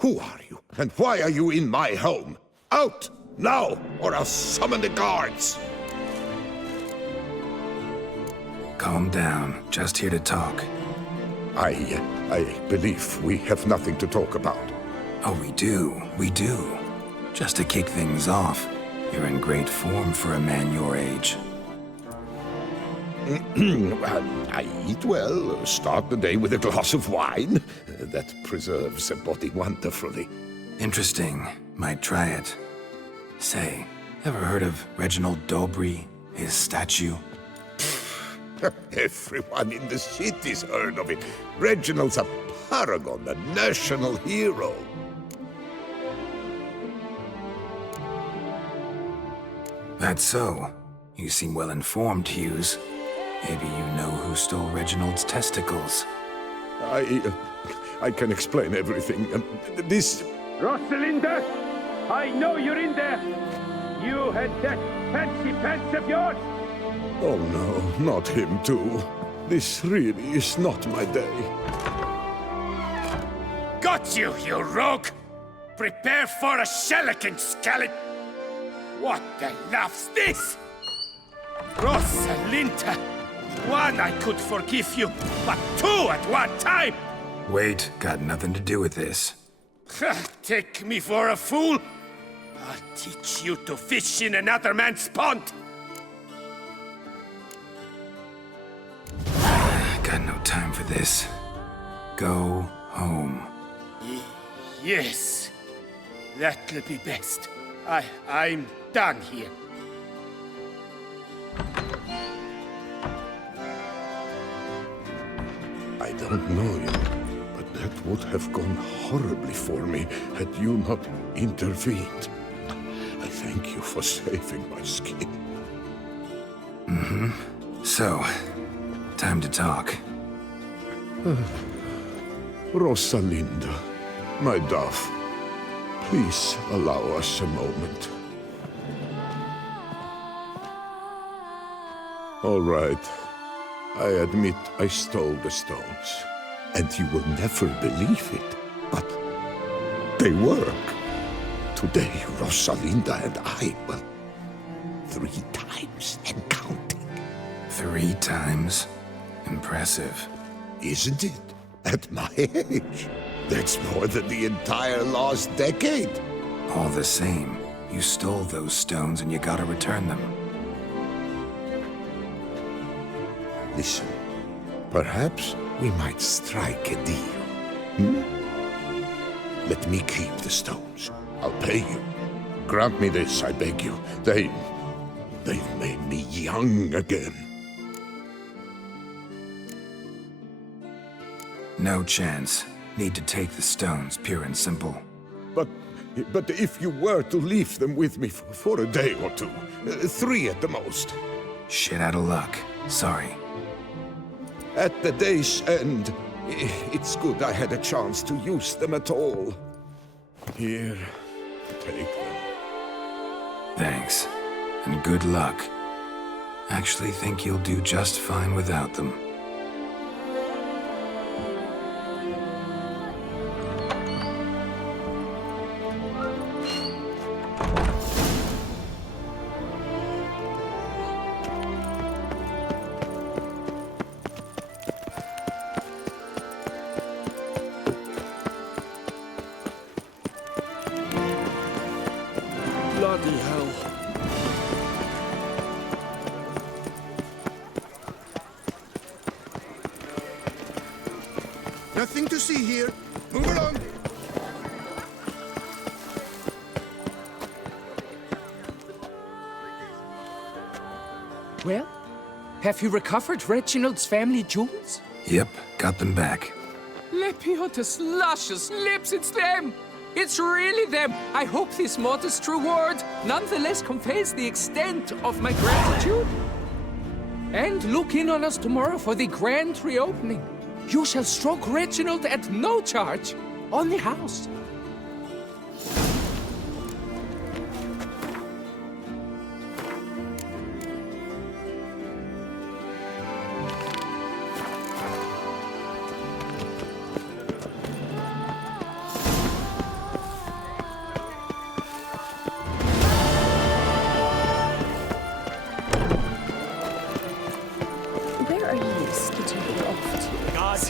Who are you, and why are you in my home? Out, now, or I'll summon the guards! Calm down, just here to talk. I believe we have nothing to talk about. Oh, we do. Just to kick things off, you're in great form for a man your age. I eat well, start the day with a glass of wine. That preserves the body wonderfully. Interesting. Might try it. Say, ever heard of Reginald d'Aubry, his statue? Everyone in the city's heard of it. Reginald's a paragon, a national hero. That's so. You seem well informed, Hughes. Maybe you know who stole Reginald's testicles. I can explain everything. This... Rosalinda! I know you're in there! You had that fancy pants of yours! Oh no, not him too. This really is not my day. Got you, you rogue! Prepare for a shellacking, Skellige! What the laugh's this? Rosalinda! One I could forgive you, but two at one time! Wait, got nothing to do with this. Take me for a fool? I'll teach you to fish in another man's pond! Got no time for this. Go home. Yes. That'll be best. I'm done here. I don't know you, but that would have gone horribly for me had you not intervened. I thank you for saving my skin. Mm-hmm. So, time to talk. Rosalinda, my dove, please allow us a moment. All right. I admit I stole the stones. And you will never believe it, but they work. Today, Rosalinda and I, well, 3 times and counting. 3 times? Impressive. Isn't it? At my age. That's more than the entire last decade. All the same, you stole those stones and you gotta return them. Listen, perhaps we might strike a deal. Hmm? Let me keep the stones. I'll pay you. Grant me this, I beg you. They've made me young again. No chance. Need to take the stones, pure and simple. But if you were to leave them with me for a day or 2, 3 at the most. Shit out of luck. Sorry. At the day's end, it's good I had a chance to use them at all. Here, take them. Thanks. And good luck. Actually think you'll do just fine without them. Bloody hell. Nothing to see here. Move along. Well, have you recovered Reginald's family jewels? Yep, got them back. Lepiotus luscious lips, it's them! It's really them! I hope this modest reward nonetheless conveys the extent of my gratitude. And look in on us tomorrow for the grand reopening. You shall stroke Reginald at no charge on the house.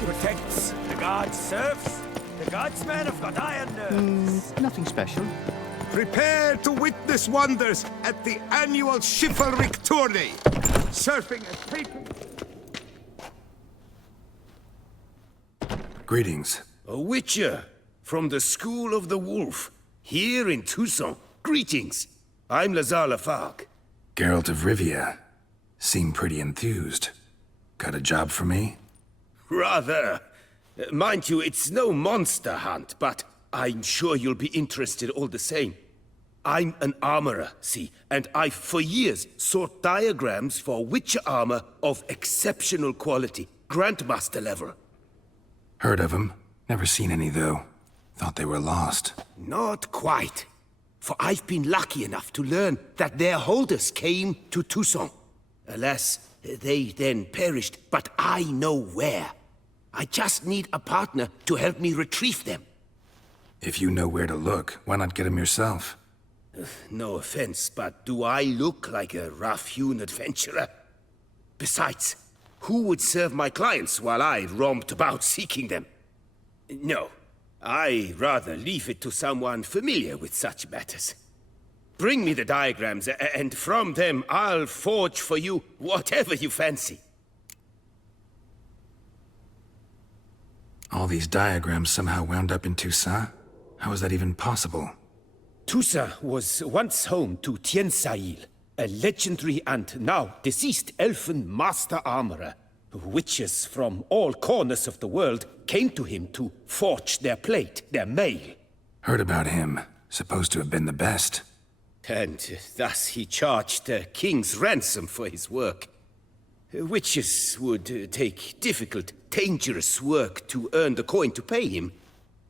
Protects, the god serves, the godsmen have got iron nerves. Nothing special. Prepare to witness wonders at the annual chivalric tourney. Surfing as patron. Greetings. A witcher from the School of the Wolf, here in Tucson. Greetings. I'm Lazar Lafargue. Geralt of Rivia. Seem pretty enthused. Got a job for me? Rather. Mind you, it's no monster hunt, but I'm sure you'll be interested all the same. I'm an armorer, see, and I've for years sought diagrams for witcher armor of exceptional quality, Grandmaster level. Heard of them. Never seen any, though. Thought they were lost. Not quite. For I've been lucky enough to learn that their holders came to Tucson. Alas, they then perished, but I know where. I just need a partner to help me retrieve them. If you know where to look, why not get them yourself? No offense, but do I look like a rough-hewn adventurer? Besides, who would serve my clients while I romped about seeking them? No, I rather leave it to someone familiar with such matters. bring me the diagrams, and from them I'll forge for you whatever you fancy. All these diagrams somehow wound up in Toussaint? How is that even possible? Toussaint was once home to Tiensail, a legendary and now deceased elfin master armorer. Witches from all corners of the world came to him to forge their plate, their mail. Heard about him. Supposed to have been the best. And thus he charged a king's ransom for his work. Witches would take difficult, dangerous work to earn the coin to pay him.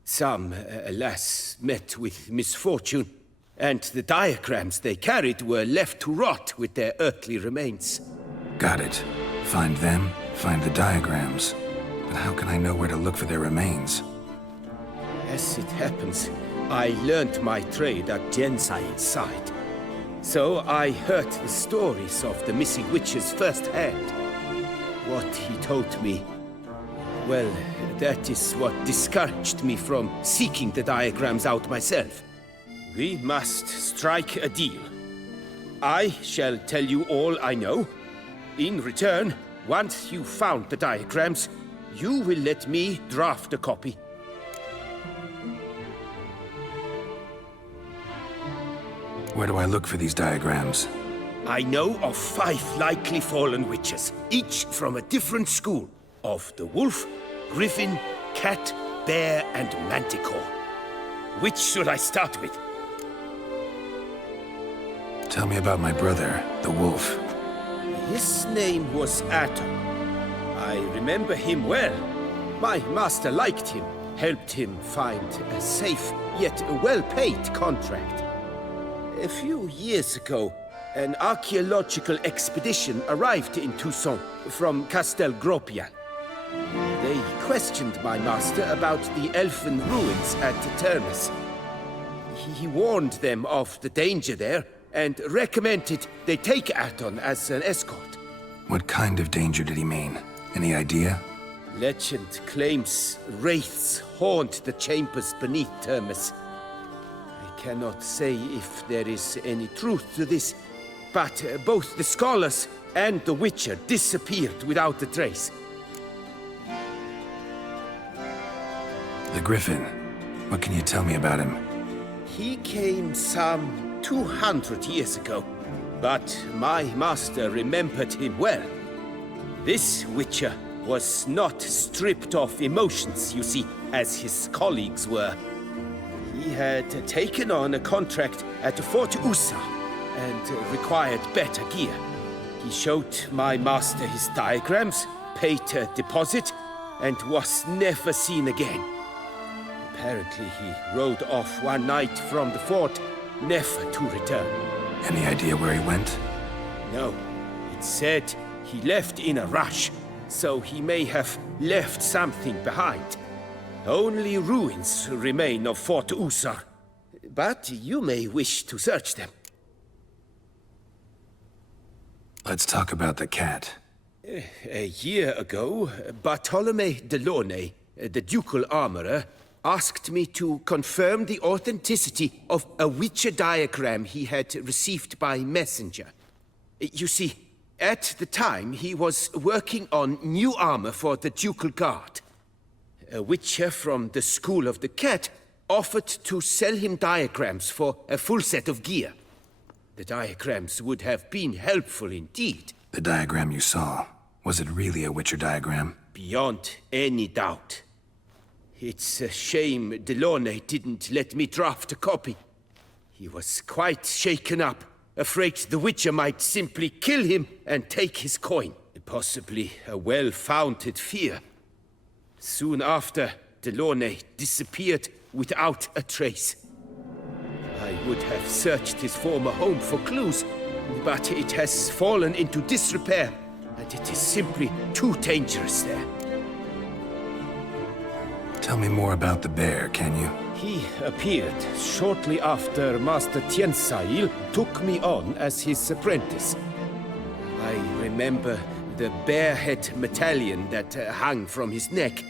Some, alas, met with misfortune, and the diagrams they carried were left to rot with their earthly remains. Got it. Find them, find the diagrams. But how can I know where to look for their remains? As it happens, I learned my trade at Tiensail's side. So I heard the stories of the missing witches firsthand. What he told me, well, that is what discouraged me from seeking the diagrams out myself. We must strike a deal. I shall tell you all I know. In return, once you've found the diagrams, you will let me draft a copy. Where do I look for these diagrams? I know of 5 likely fallen witches, each from a different school, of the wolf, griffin, cat, bear, and manticore. Which should I start with? Tell me about my brother, the wolf. His name was Atom. I remember him well. My master liked him, helped him find a safe, yet well-paid contract. A few years ago, an archaeological expedition arrived in Toussaint from Castel Gropian. They questioned my master about the elfin ruins at Termes. He warned them of the danger there and recommended they take Aton as an escort. What kind of danger did he mean? Any idea? Legend claims wraiths haunt the chambers beneath Termes. I cannot say if there is any truth to this, but both the scholars and the Witcher disappeared without a trace. The Griffin. What can you tell me about him? He came some 200 years ago, but my master remembered him well. This Witcher was not stripped of emotions, you see, as his colleagues were. He had taken on a contract at Fort Usa and required better gear. He showed my master his diagrams, paid a deposit, and was never seen again. Apparently he rode off one night from the fort, never to return. Any idea where he went? No. It said he left in a rush, so he may have left something behind. Only ruins remain of Fort Usar, but you may wish to search them. Let's talk about the cat. A year ago, Bartolome de Launay, the ducal armorer, asked me to confirm the authenticity of a Witcher diagram he had received by messenger. You see, at the time he was working on new armor for the ducal guard. A Witcher from the School of the Cat offered to sell him diagrams for a full set of gear. The diagrams would have been helpful indeed. The diagram you saw, was it really a Witcher diagram? Beyond any doubt. It's a shame Delaunay didn't let me draft a copy. He was quite shaken up, afraid the Witcher might simply kill him and take his coin. Possibly a well-founded fear. Soon after, Delaunay disappeared without a trace. I would have searched his former home for clues, but it has fallen into disrepair, and it is simply too dangerous there. Tell me more about the bear, can you? He appeared shortly after Master Tiensail took me on as his apprentice. I remember the bear-head medallion that hung from his neck.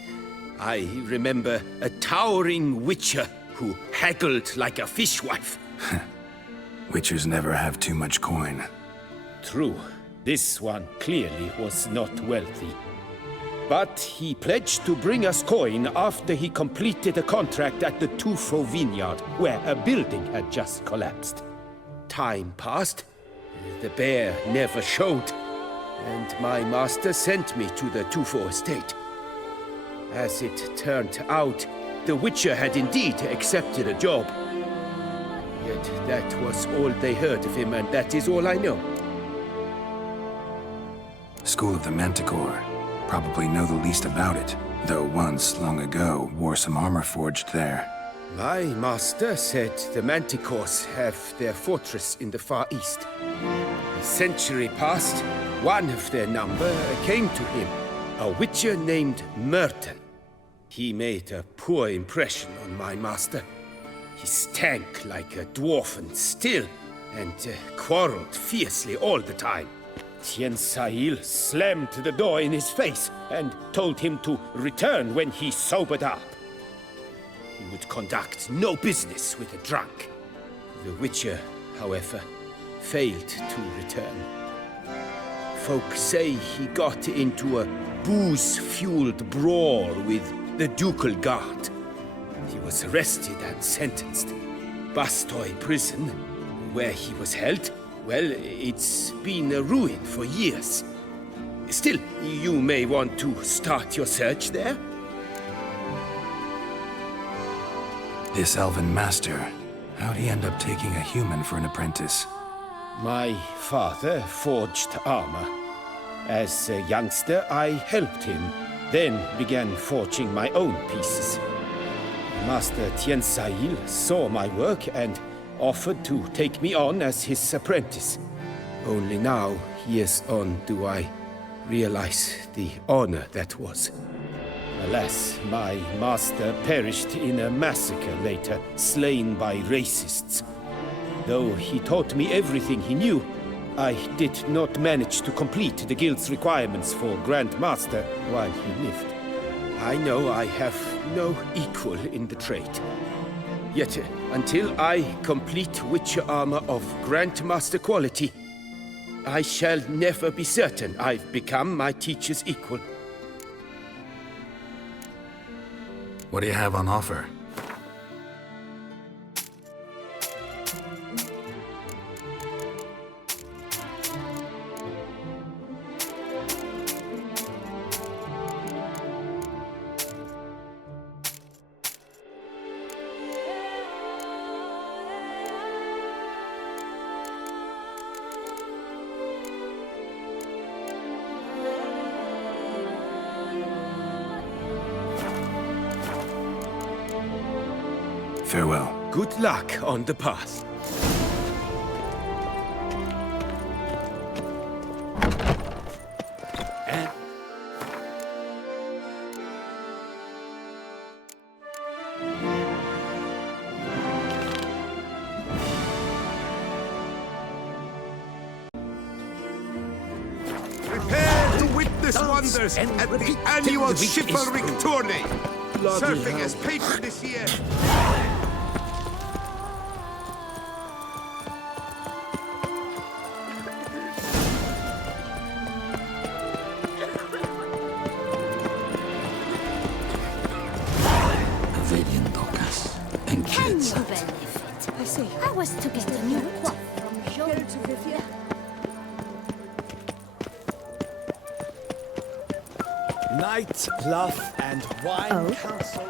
I remember a towering Witcher who haggled like a fishwife. Witchers never have too much coin. True. This one clearly was not wealthy. But he pledged to bring us coin after he completed a contract at the Tufo vineyard, where a building had just collapsed. Time passed. The bear never showed, and my master sent me to the Tufo estate. As it turned out, the Witcher had indeed accepted a job. Yet that was all they heard of him, and that is all I know. School of the Manticore. Probably know the least about it, though once, long ago, wore some armor forged there. My master said the Manticores have their fortress in the Far East. A century passed, one of their number came to him, a Witcher named Merton. He made a poor impression on my master. He stank like a dwarfen still, and quarreled fiercely all the time. Tiensail slammed the door in his face and told him to return when he sobered up. He would conduct no business with a drunk. The Witcher, however, failed to return. Folk say he got into a booze-fueled brawl with the Ducal Guard. He was arrested and sentenced. Bastoy prison, where he was held, well, it's been a ruin for years. Still, you may want to start your search there. This elven master, how'd he end up taking a human for an apprentice? My father forged armor. As a youngster, I helped him, then began forging my own pieces. Master Tiensail saw my work and offered to take me on as his apprentice. Only now, years on, do I realize the honor that was. Alas, my master perished in a massacre later, slain by racists. Though he taught me everything he knew, I did not manage to complete the guild's requirements for Grand Master while he lived. I know I have no equal in the trade. Yet, until I complete Witcher armor of Grandmaster quality, I shall never be certain I've become my teacher's equal. What do you have on offer? Farewell. Good luck on the path. Prepare to witness wonders at the annual Chivalric Tourney. Surfing as patron this year. I see. I was to get a new coif from Jean. Night, cloth, and wine council.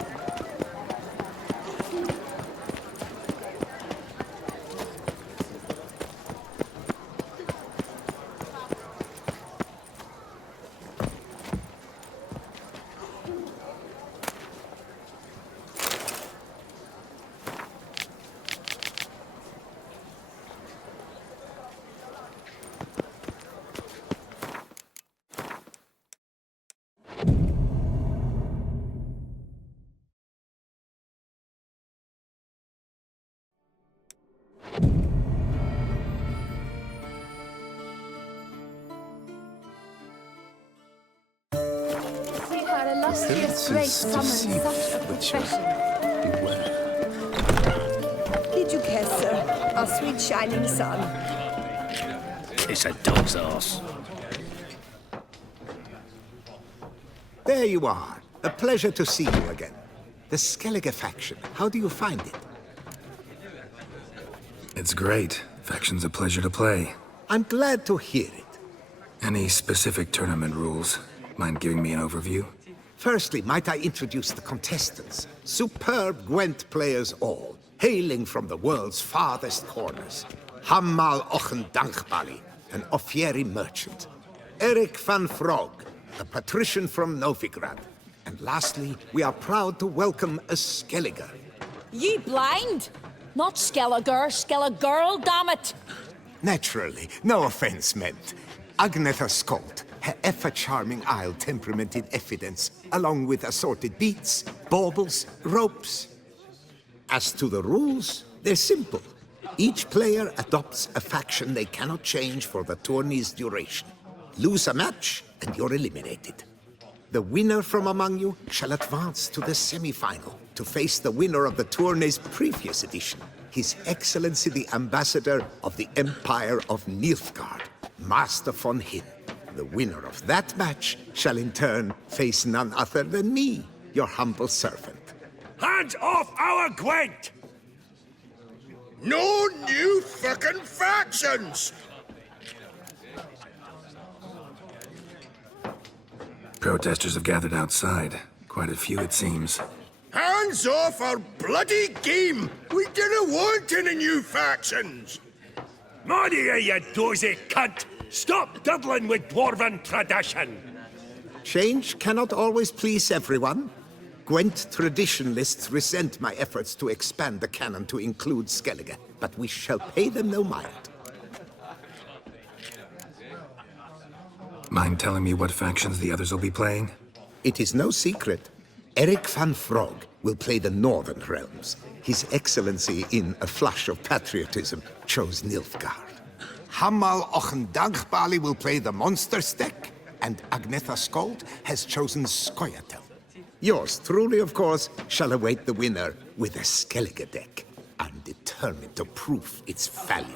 Illustrious grace summons such a profession. Did you care, sir? our sweet shining sun. Kiss a dog's ass. There you are. A pleasure to see you again. The Skellige faction, how do you find it? It's great. Faction's a pleasure to play. I'm glad to hear it. Any specific tournament rules? Mind giving me an overview? Firstly, might I introduce the contestants? Superb Gwent players all, hailing from the world's farthest corners. Hammal Ochen Dankbali, an Offieri merchant. Eric van Frog, a patrician from Novigrad. And lastly, we are proud to welcome a Skellige. Ye blind? Not Skellige, Skellige, damn it! Naturally, no offense meant. Agnetha Skolt, her ever-charming Isle temperament in evidence, along with assorted beats, baubles, ropes. As to the rules, they're simple. Each player adopts a faction they cannot change for the tourney's duration. Lose a match, and you're eliminated. The winner from among you shall advance to the semi-final to face the winner of the tourney's previous edition, His Excellency the Ambassador of the Empire of Nilfgaard, Master von Hin. The winner of that match shall in turn face none other than me, your humble servant. Hands off our Gwent! No new fucking factions! Protesters have gathered outside. Quite a few, it seems. Hands off our bloody game! We didn't want any new factions! Maria, you dozy cunt! Stop diddling with dwarven tradition! Change cannot always please everyone. Gwent traditionalists resent my efforts to expand the canon to include Skellige, but we shall pay them no mind. Mind telling me what factions the others will be playing? It is no secret. Eric van Frog will play the Northern Realms. His Excellency, in a flush of patriotism, chose Nilfgaard. Hammal Ochen Dankbali will play the Monsters deck, and Agnetha Skolt has chosen SCOIA'TAEL. Yours truly, of course, shall await the winner with a Skellige deck. I'm determined to prove its value.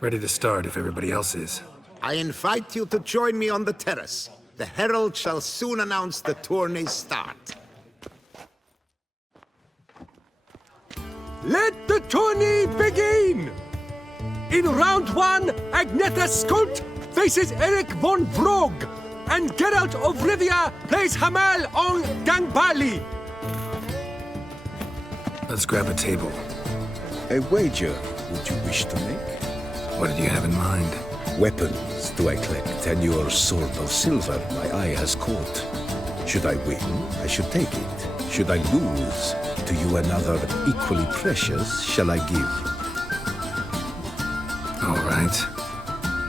Ready to start if everybody else is. I invite you to join me on the terrace. The herald shall soon announce the tourney's start. Let the tourney begin! In round one, Agnetha Skolt faces Eric von Vrog, and Geralt of Rivia plays Hammal on Dankbali. Let's grab a table. A wager would you wish to make? What did you have in mind? Weapons do I collect, and your sword of silver my eye has caught. Should I win, I should take it. Should I lose, to you another equally precious shall I give. All right.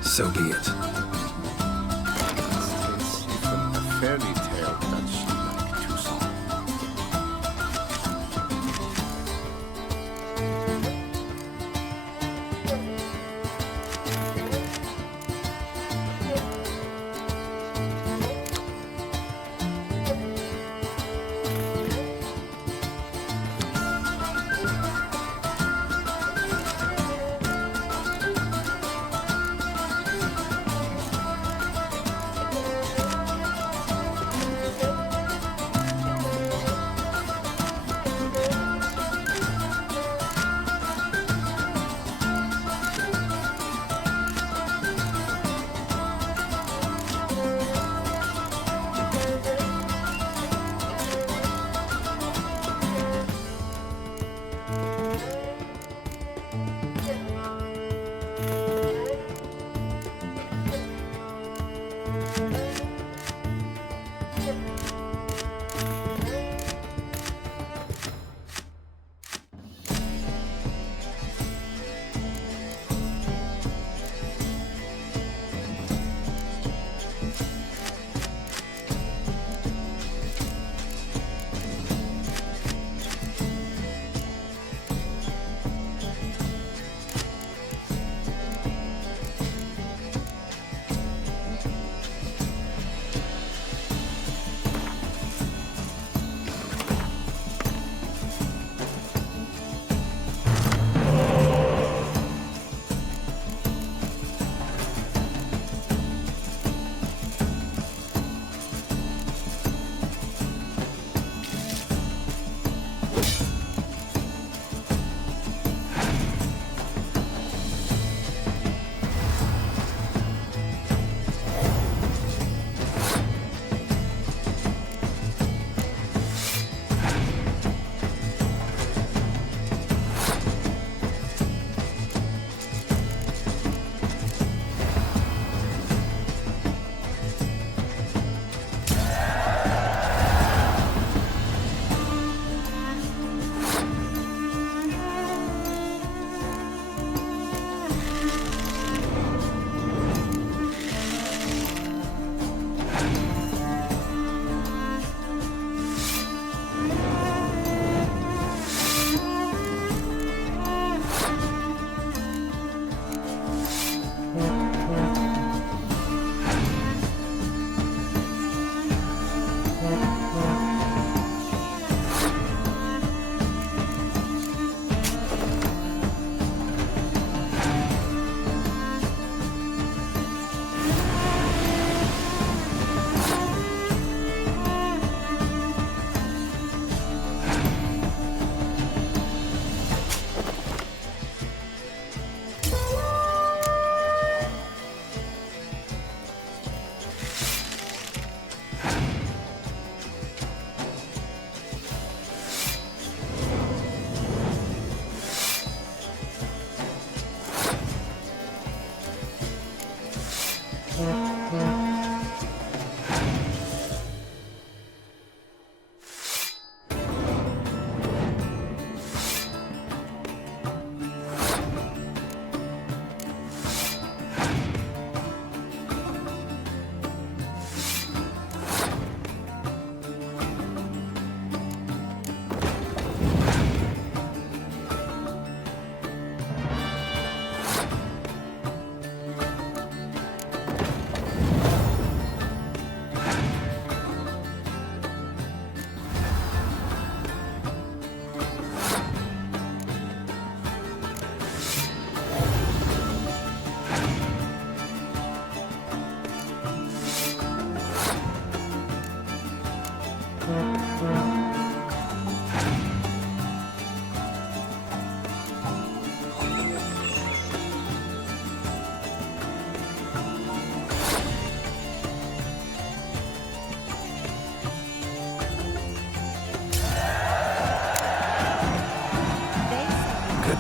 So be it. From a fairy tale that she liked to song.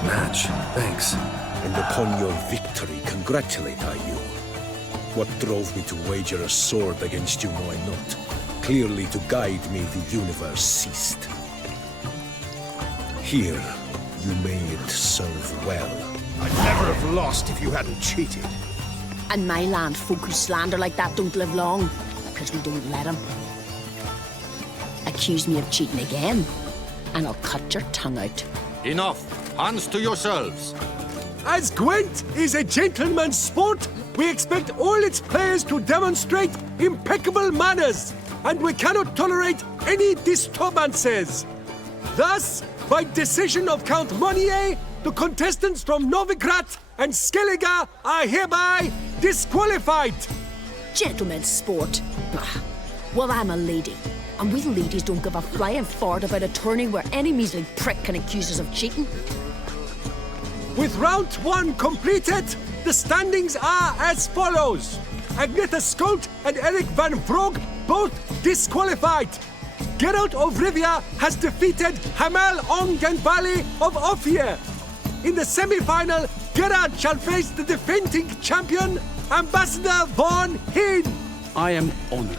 bad match. Thanks. And upon your victory, congratulate I you. What drove me to wager a sword against you, know I not. Clearly to guide me, the universe ceased. Here, you may it serve well. I'd never have lost if you hadn't cheated. And my land folk who slander like that don't live long, because we don't let them. Accuse me of cheating again, and I'll cut your tongue out. Enough! Hands to yourselves! As Gwent is a gentleman's sport, we expect all its players to demonstrate impeccable manners, and we cannot tolerate any disturbances. Thus, by decision of Count Monnier, the contestants from Novigrad and Skellige are hereby disqualified. Gentlemen's sport? Bah. Well, I'm a lady, and we ladies don't give a flying fart about a tourney where any measly prick can accuse us of cheating. With round 1 completed, the standings are as follows. Agnetha Skolt and Eric van Vroeg both disqualified. Geralt of Rivia has defeated Hamel Ongenbali of Ophir. In the semi-final, Gerard shall face the defending champion, Ambassador Von Heen. I am honored.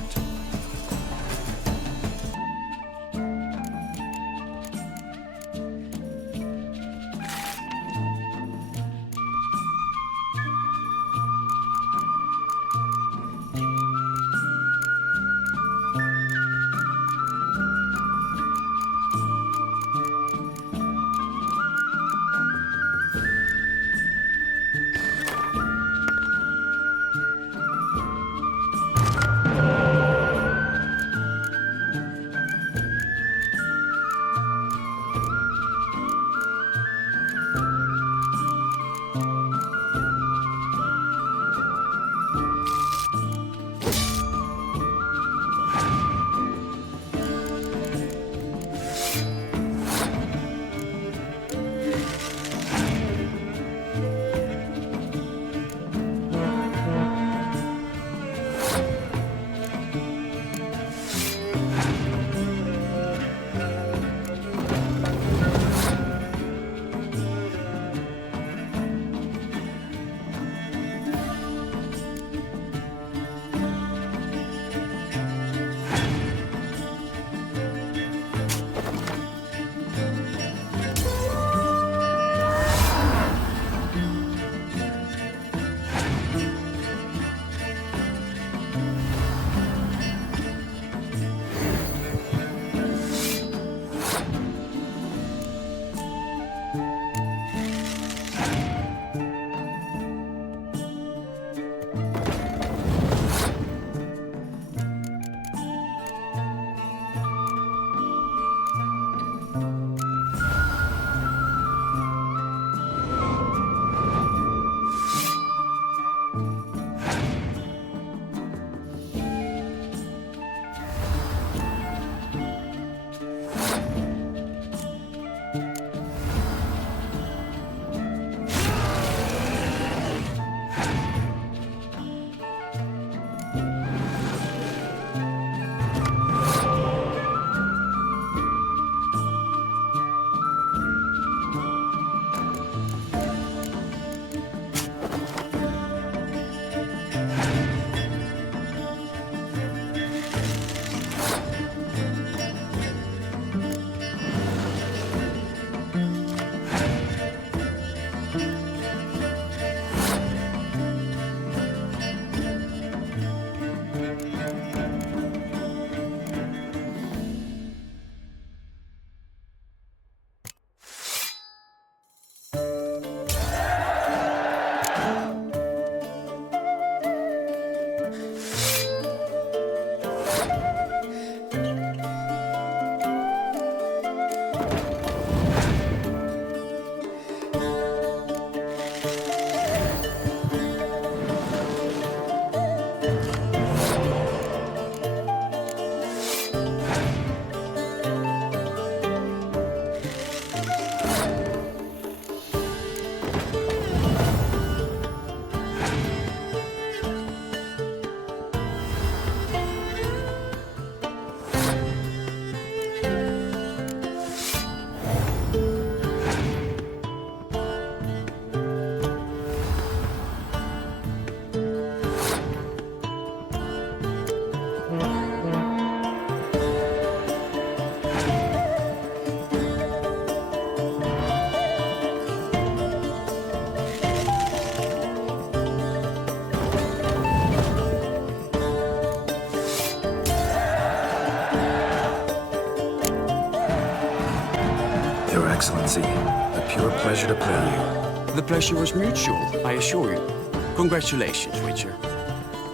Excellency. A pure pleasure to play you. The pleasure was mutual, I assure you. Congratulations, Witcher.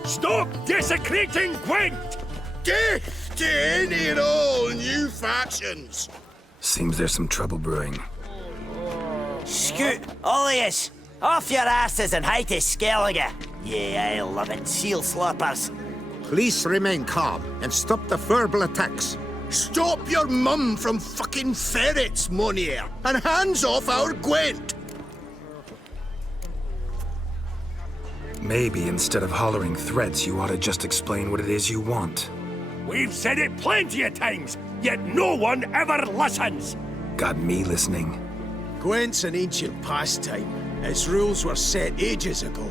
Stop desecrating Gwent! Death to any and all new factions! Seems there's some trouble brewing. Scoot, all of yous! Off your asses and hide to Skellige, ye ale-loving seal slurpers. Please remain calm and stop the verbal attacks. Stop your mum from fucking ferrets, Monier, and hands off our Gwent! Maybe instead of hollering threats, you ought to just explain what it is you want. We've said it plenty of times, yet no one ever listens! Got me listening. Gwent's an ancient pastime. Its rules were set ages ago.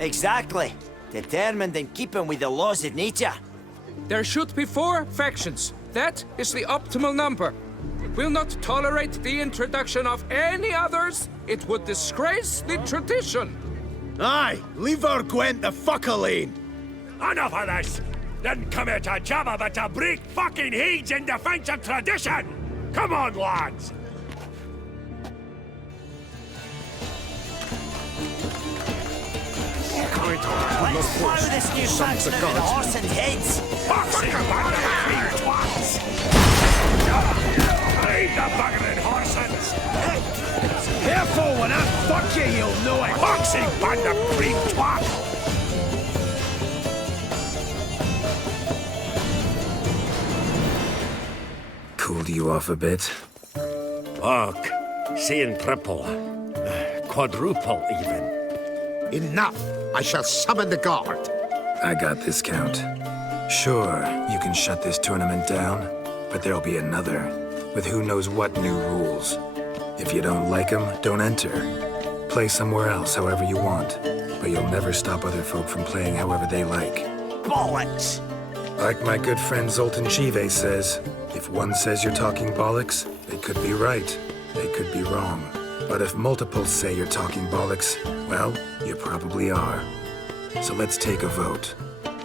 Exactly. Determined in keeping with the laws of nature. There should be 4 factions. That is the optimal number. We'll not tolerate the introduction of any others. It would disgrace the tradition. Aye, leave our Gwent the fuck alone. Enough of this! Didn't come here to jabber, but to break fucking heads in defense of tradition! Come on, lads! Let's blow this new faction out of the horse and heads! Boxing band of green twats! Leave the buggering horsens! Careful when I fuck you, you'll know it! Boxing band of green twats! Cooled you off a bit? Fuck. Seeing triple. Quadruple, even. Enough! I shall summon the guard. I got this, Count. Sure, you can shut this tournament down, but there'll be another, with who knows what new rules. If you don't like them, don't enter. Play somewhere else however you want, but you'll never stop other folk from playing however they like. Bollocks! Like my good friend Zoltan Chive says, if one says you're talking bollocks, they could be right, they could be wrong. But if multiples say you're talking bollocks, well, you probably are. So let's take a vote.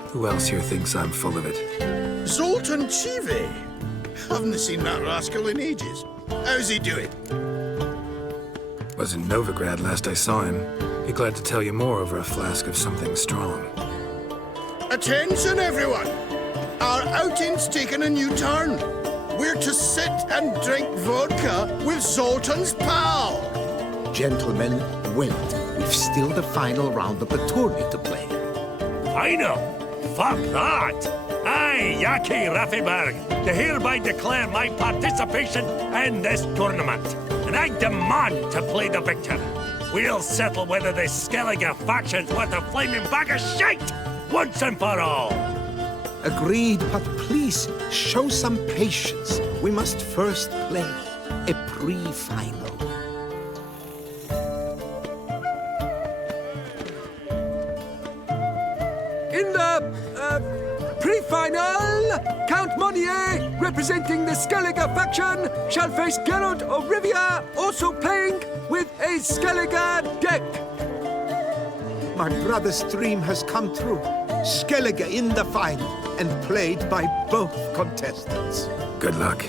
Who else here thinks I'm full of it? Zoltan Chive? Haven't seen that rascal in ages. How's he doing? Was in Novigrad last I saw him. Be glad to tell you more over a flask of something strong. Attention, everyone! Our outing's taken a new turn. We're to sit and drink vodka with Zoltan's pal. Gentlemen, wait. We've still the final round of the tourney to play. Final? Fuck that! I, Yaki Raffiberg, hereby declare my participation in this tournament, and I demand to play the victor. We'll settle whether this Skellige faction's worth a flaming bag of shite, once and for all. Agreed, but please, show some patience. We must first play a pre-final. In the pre-final, Count Monnier, representing the Skellige faction, shall face Geralt of Rivia, also playing with a Skellige deck. My brother's dream has come true. Skellige in the final, and played by both contestants. Good luck.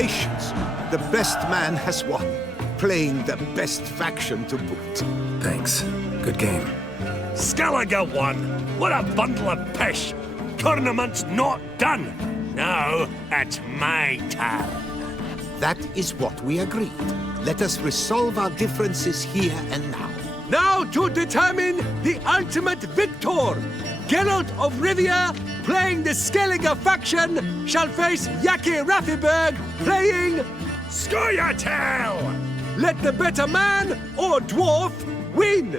Congratulations! The best man has won, playing the best faction to boot. Thanks. Good game. Skellige won! What a bundle of pish! Tournament's not done! Now, it's my turn. That is what we agreed. Let us resolve our differences here and now. Now to determine the ultimate victor! Geralt of Rivia, playing the Skellige faction, shall face Yaki Raffiberg, playing... SCOIA'TAEL! Let the better man, or dwarf, win!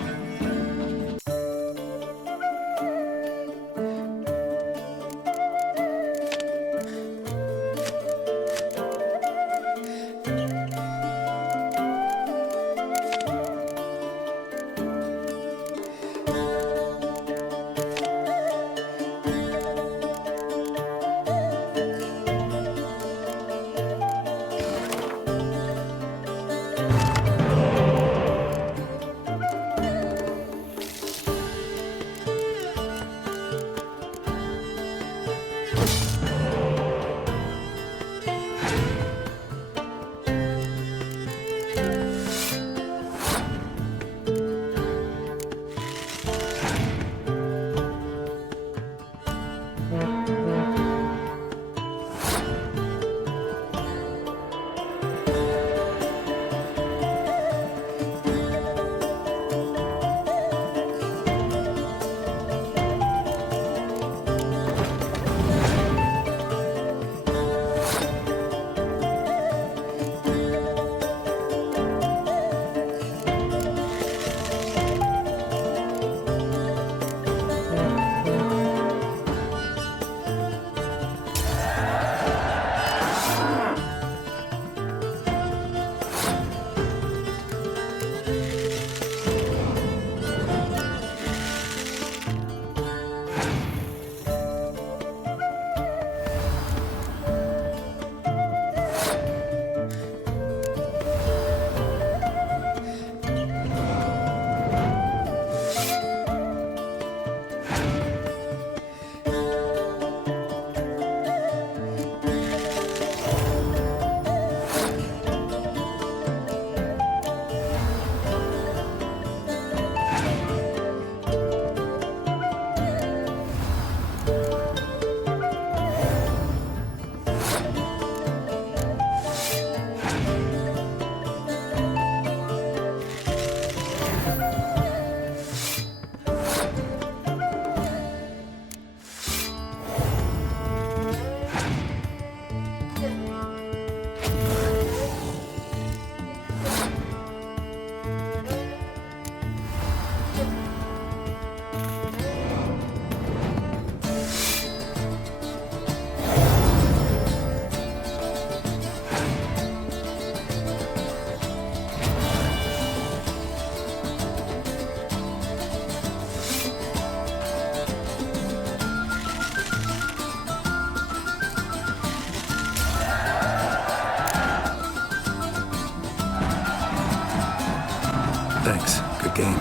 Thanks. Good game.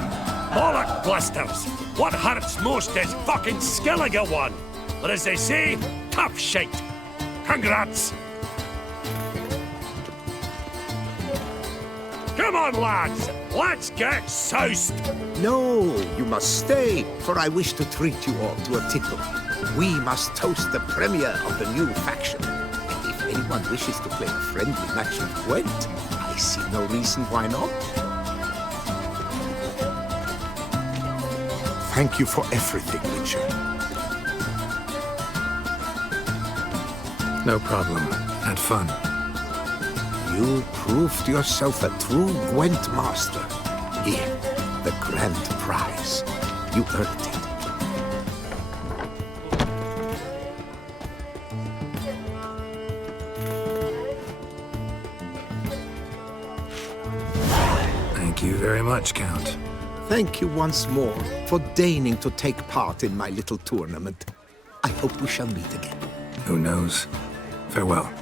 Bollock blisters! What hurts most is fucking Skellige won! But as they say, tough shite. Congrats! Come on, lads! Let's get soused! No, you must stay, for I wish to treat you all to a tipple. We must toast the premier of the new faction. And if anyone wishes to play a friendly match with Gwent, I see no reason why not. Thank you for everything, Witcher. No problem. Had fun. You proved yourself a true Gwent master. Here, the grand prize. You earned it. Thank you very much, Count. Thank you once more for deigning to take part in my little tournament. I hope we shall meet again. Who knows? Farewell.